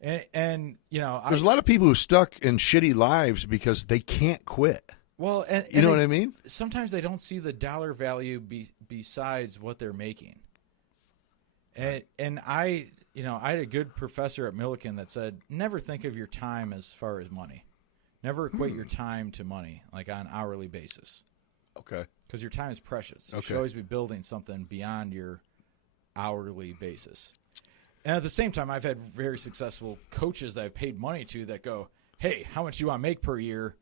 And there's a lot of people who stuck in shitty lives because they can't quit. Well, and you know what I mean? Sometimes they don't see the dollar value besides what they're making. And I had a good professor at Millikan that said, never think of your time as far as money. Never equate your time to money, like on an hourly basis. Okay. Because your time is precious. Okay. You should always be building something beyond your hourly basis. And at the same time, I've had very successful coaches that I've paid money to that go, hey, how much do you want to make per year?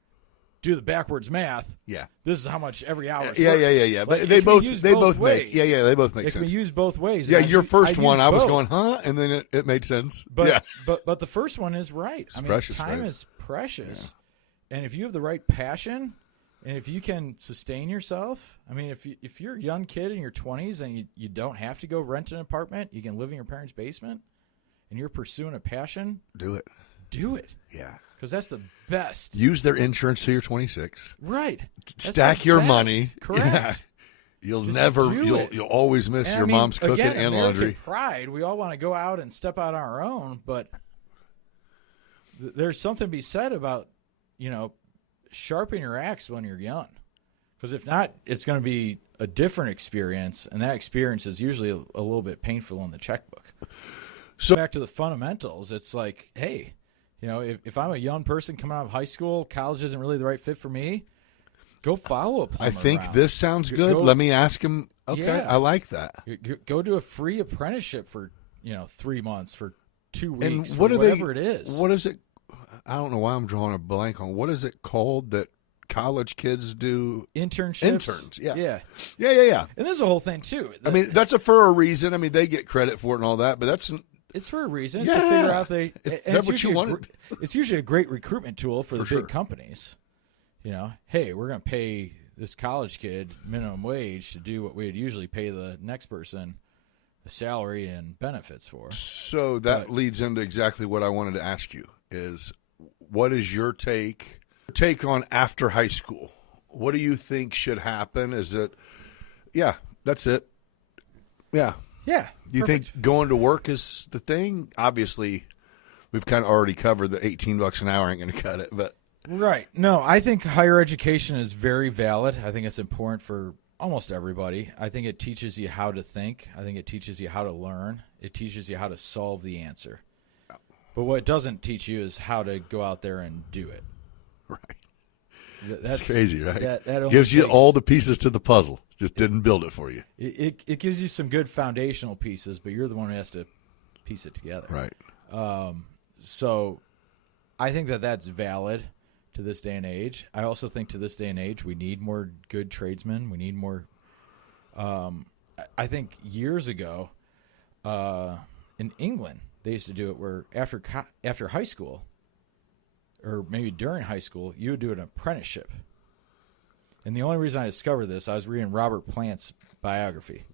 Do the backwards math. Yeah. This is how much every hour is Yeah. Like, but they both make they both make sense. It can be used both ways. Yeah, your first one, I was going, huh? And then it made sense. But the first one is right. It's precious, time right? is precious. Yeah. And if you have the right passion and if you can sustain yourself, if you're a young kid in your 20s and you don't have to go rent an apartment, you can live in your parents' basement and you're pursuing a passion, do it. Yeah. Because that's the best. Use their insurance till you're 26. Right. Stack your money. Correct. Yeah. You'll always miss your mom's cooking and American laundry. Pride. We all want to go out and step out on our own, but there's something to be said about, sharpen your axe when you're young. Because if not, it's going to be a different experience, and that experience is usually a little bit painful in the checkbook. So back to the fundamentals, it's like, hey, if I'm a young person coming out of high school, college isn't really the right fit for me, go follow a plumber I think around. this sounds good. Let me ask him. Okay, Yeah. I like that. Go do a free apprenticeship for 3 months, for 2 weeks, And for whatever it is. What is it? I don't know why I'm drawing a blank on. What is it called that college kids do? Internships. Interns, yeah. And there's a whole thing, too. That's for a reason. They get credit for it and all that, but it's for a reason. It's to figure out that's what you wanted. It's usually a great recruitment tool for the sure. big companies. Hey, we're going to pay this college kid minimum wage to do what we'd usually pay the next person a salary and benefits for. So that leads into exactly what I wanted to ask you is, what is your take on after high school? What do you think should happen? Is it, that's it. Yeah. Yeah. Do you think going to work is the thing? Obviously, we've kind of already covered that $18 an hour ain't going to cut it, but. Right. No, I think higher education is very valid. I think it's important for almost everybody. I think it teaches you how to think. I think it teaches you how to learn. It teaches you how to solve the answer. But what it doesn't teach you is how to go out there and do it. Right. That's crazy, right? That gives you all the pieces to the puzzle. Just didn't build it for you. It gives you some good foundational pieces, but you're the one who has to piece it together. Right. So I think that's valid to this day and age. I also think to this day and age we need more good tradesmen. We need more. I think years ago in England, they used to do it where after high school, or maybe during high school, you would do an apprenticeship. And the only reason I discovered this, I was reading Robert Plant's biography.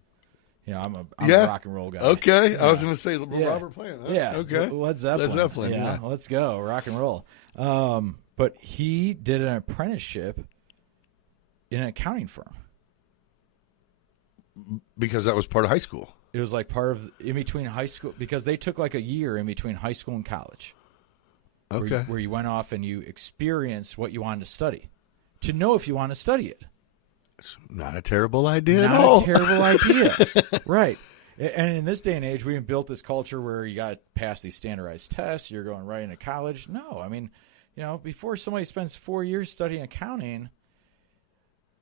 You know, I'm a rock and roll guy. Okay. Yeah. I was going to say Robert Plant. Huh? Yeah. Okay. Led Zeppelin. Led Zeppelin, yeah. Let's go. Rock and roll. But he did an apprenticeship in an accounting firm. Because that was part of high school. It was like part of in between high school, because they took like a year in between high school and college. Okay. Where you went off and you experienced what you wanted to study to know if you want to study it. It's not a terrible idea Not at all. a terrible idea. Right. And in this day and age, we built this culture where you got to pass these standardized tests. You're going right into college. No, I mean, you know, before somebody spends 4 years studying accounting,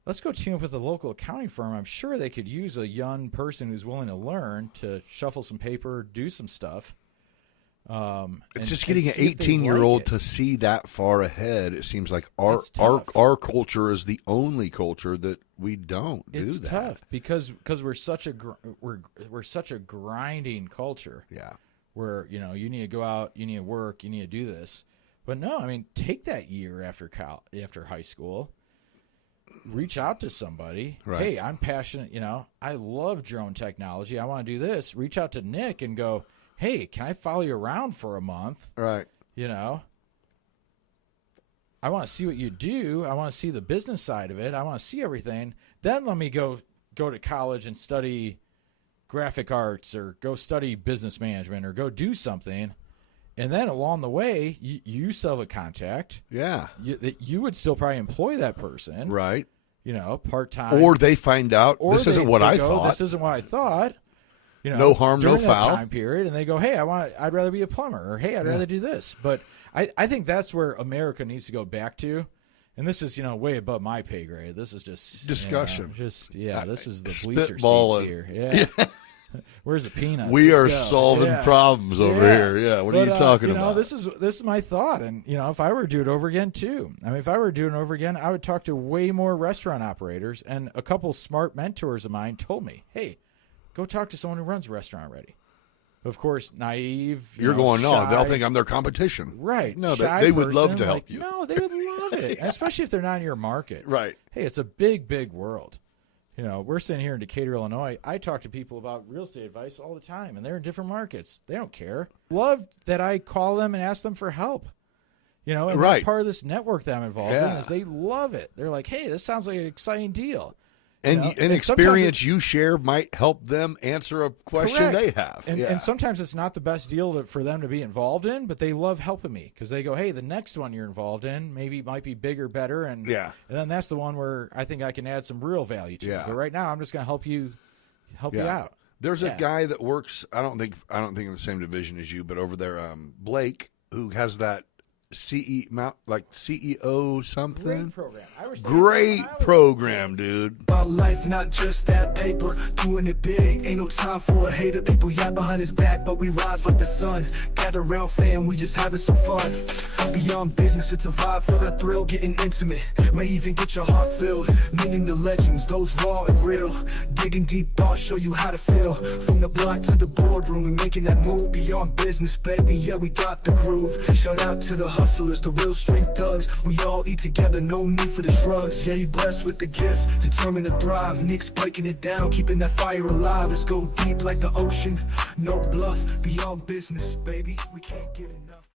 let's go team up with a local accounting firm. I'm sure they could use a young person who's willing to learn to shuffle some paper, do some stuff. It's just getting an 18-year-old to see that far ahead. It seems like our culture is the only culture that we don't do that. It's tough because we're such a we're such a grinding culture. Yeah. Where, you know, you need to go out, you need to work, you need to do this. But no, I mean, take that year after high school. Reach out to somebody. Right. Hey, I'm passionate. You know, I love drone technology. I want to do this. Reach out to Nick and go, hey, can I follow you around for a month? Right. You know, I want to see what you do. I want to see the business side of it. I want to see everything. Then let me go to college and study graphic arts or go study business management or go do something. And then along the way, you still have a contact. Yeah. You would still probably employ that person. Right. You know, part-time. Or they find out this isn't what I thought. This isn't what I thought. You know, no harm, no during foul. That time period, and they go, "Hey, I'd rather be a plumber," or "Hey, I'd rather do this." But I think that's where America needs to go back to. And this is, you know, way above my pay grade. This is just discussion. You know, this is the bleacher seats here. Yeah. Where's the peanuts? We are solving problems over here. Yeah. What are you talking about? This is my thought. And, you know, if I were to do it over again, too. I mean, if I were to do it over again, I would talk to way more restaurant operators. And a couple smart mentors of mine told me, hey, go talk to someone who runs a restaurant already. Of course, naive. You're going, no, shy. they'll think I'm their competition. Right. No, they would love to help you. No, they would love it, especially if they're not in your market. Right. Hey, it's a big, big world. You know, we're sitting here in Decatur, Illinois. I talk to people about real estate advice all the time, and they're in different markets. They don't care. Love that I call them and ask them for help. You know, and that's part of this network that I'm involved in is they love it. They're like, hey, this sounds like an exciting deal. And experience you share might help them answer a question they have. And sometimes it's not the best deal for them to be involved in, but they love helping me because they go, hey, the next one you're involved in maybe might be bigger, better. And then that's the one where I think I can add some real value to. But right now I'm just going to help you out. There's a guy that works, I don't think in the same division as you, but over there, Blake, who has that CEO something. Great program. Great program, dude. About life, not just that paper. Doing it big, ain't no time for a hater. People yap behind his back, but we rise like the sun. Gather around, fam, we just having some fun. Beyond business, it's a vibe, feel that thrill, getting intimate. May even get your heart filled. Meeting the legends, those raw and real. Digging deep thoughts, show you how to feel. From the block to the boardroom, we making that move. Beyond business, baby, yeah, we got the groove. Shout out to the hustlers, the real street thugs. We all eat together, no need for the drugs. Yeah, you blessed with the gift, determined to thrive. Nick's breaking it down, keeping that fire alive. Let's go deep like the ocean, no bluff. Beyond business, baby, we can't get enough.